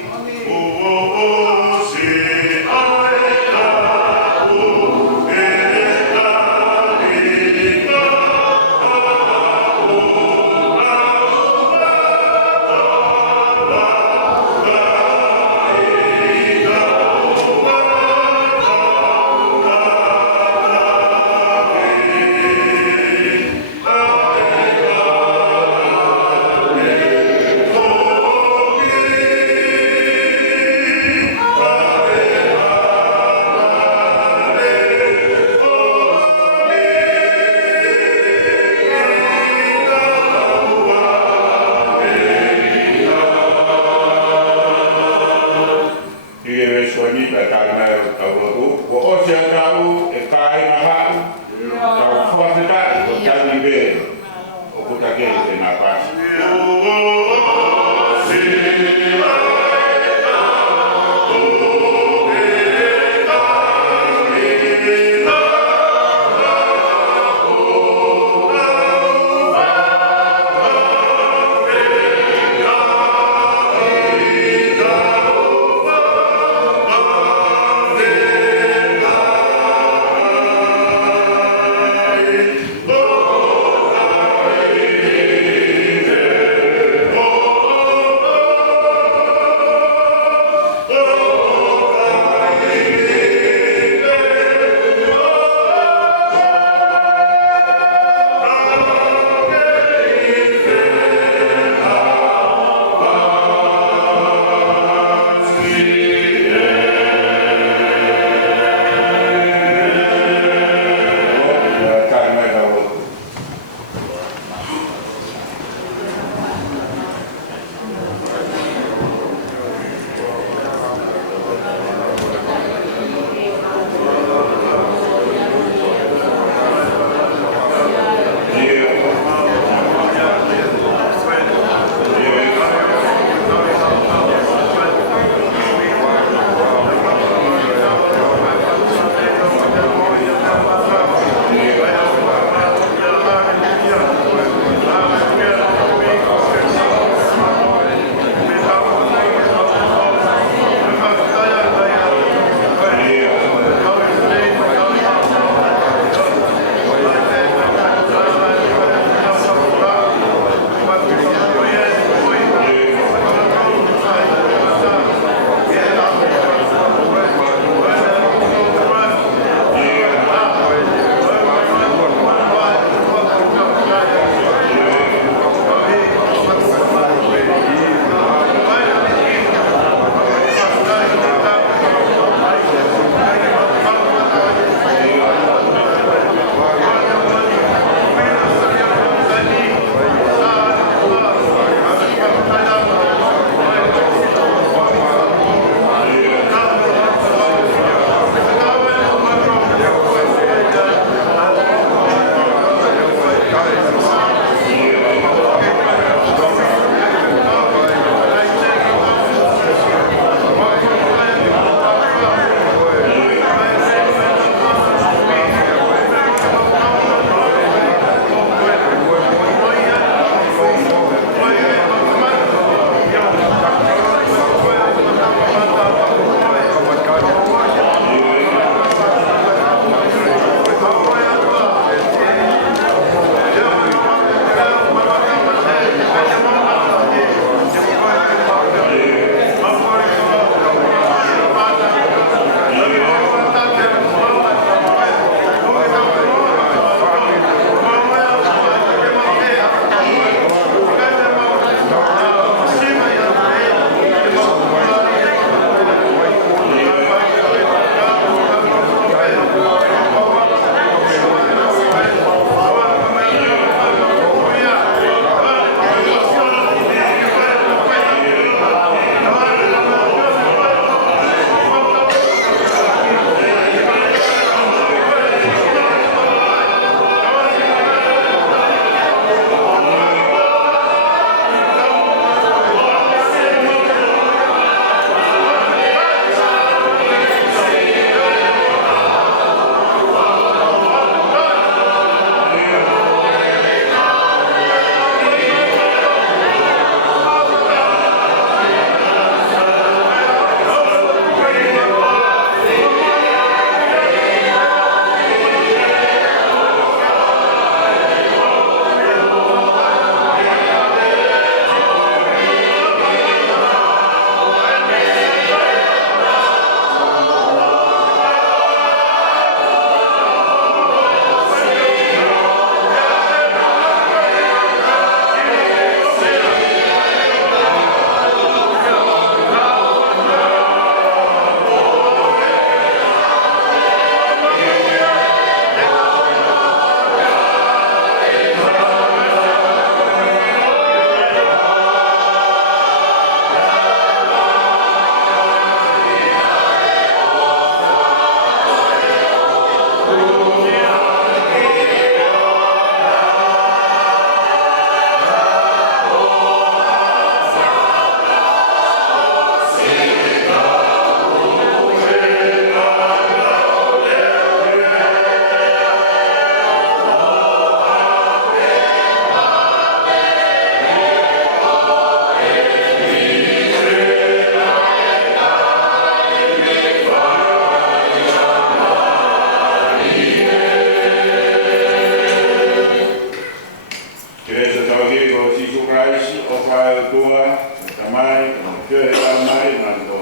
ngā tō,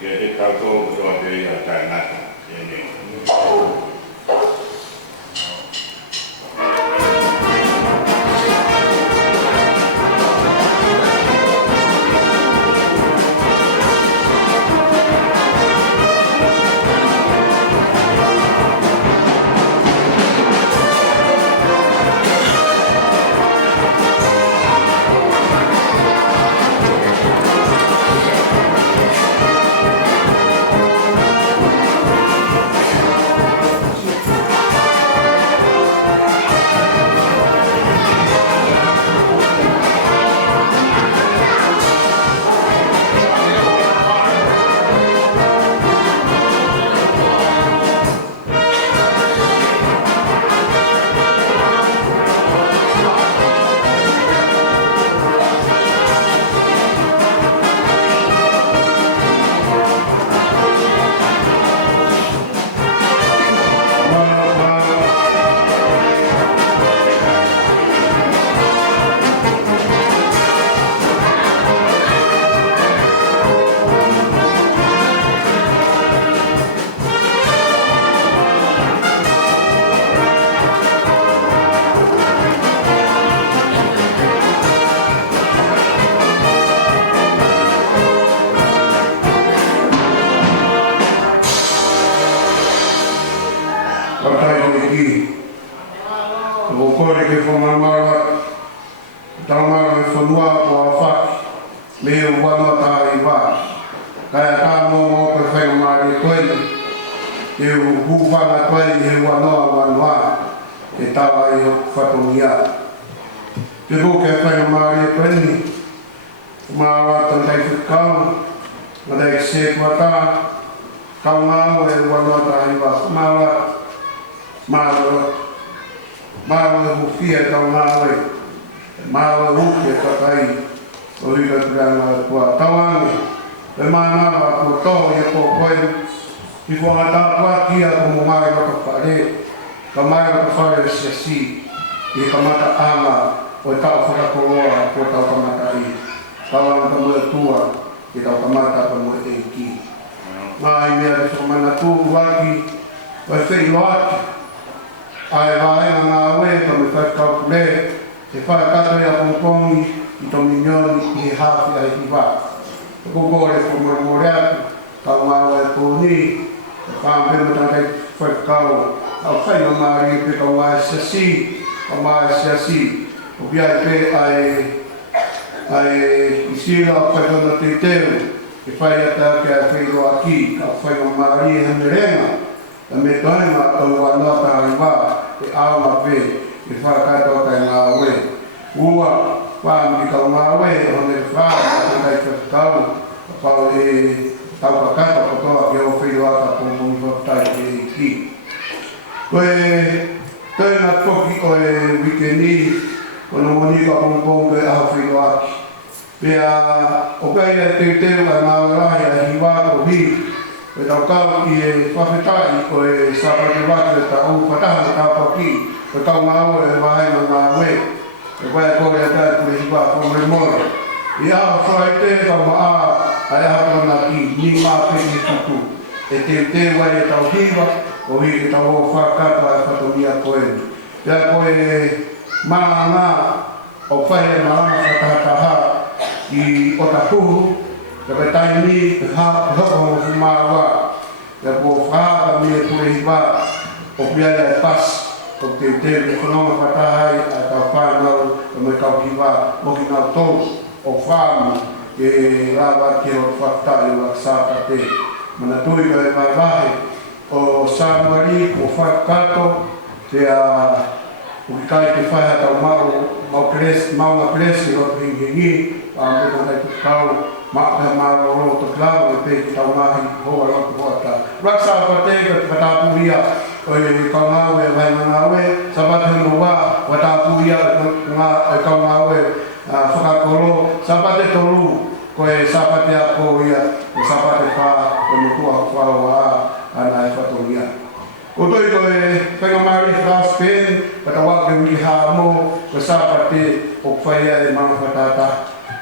kia te katoa toa te ia tai nata, e ne.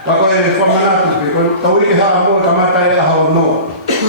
Kako e whamanatu, ko tau i ke haa mua ka matai aho no.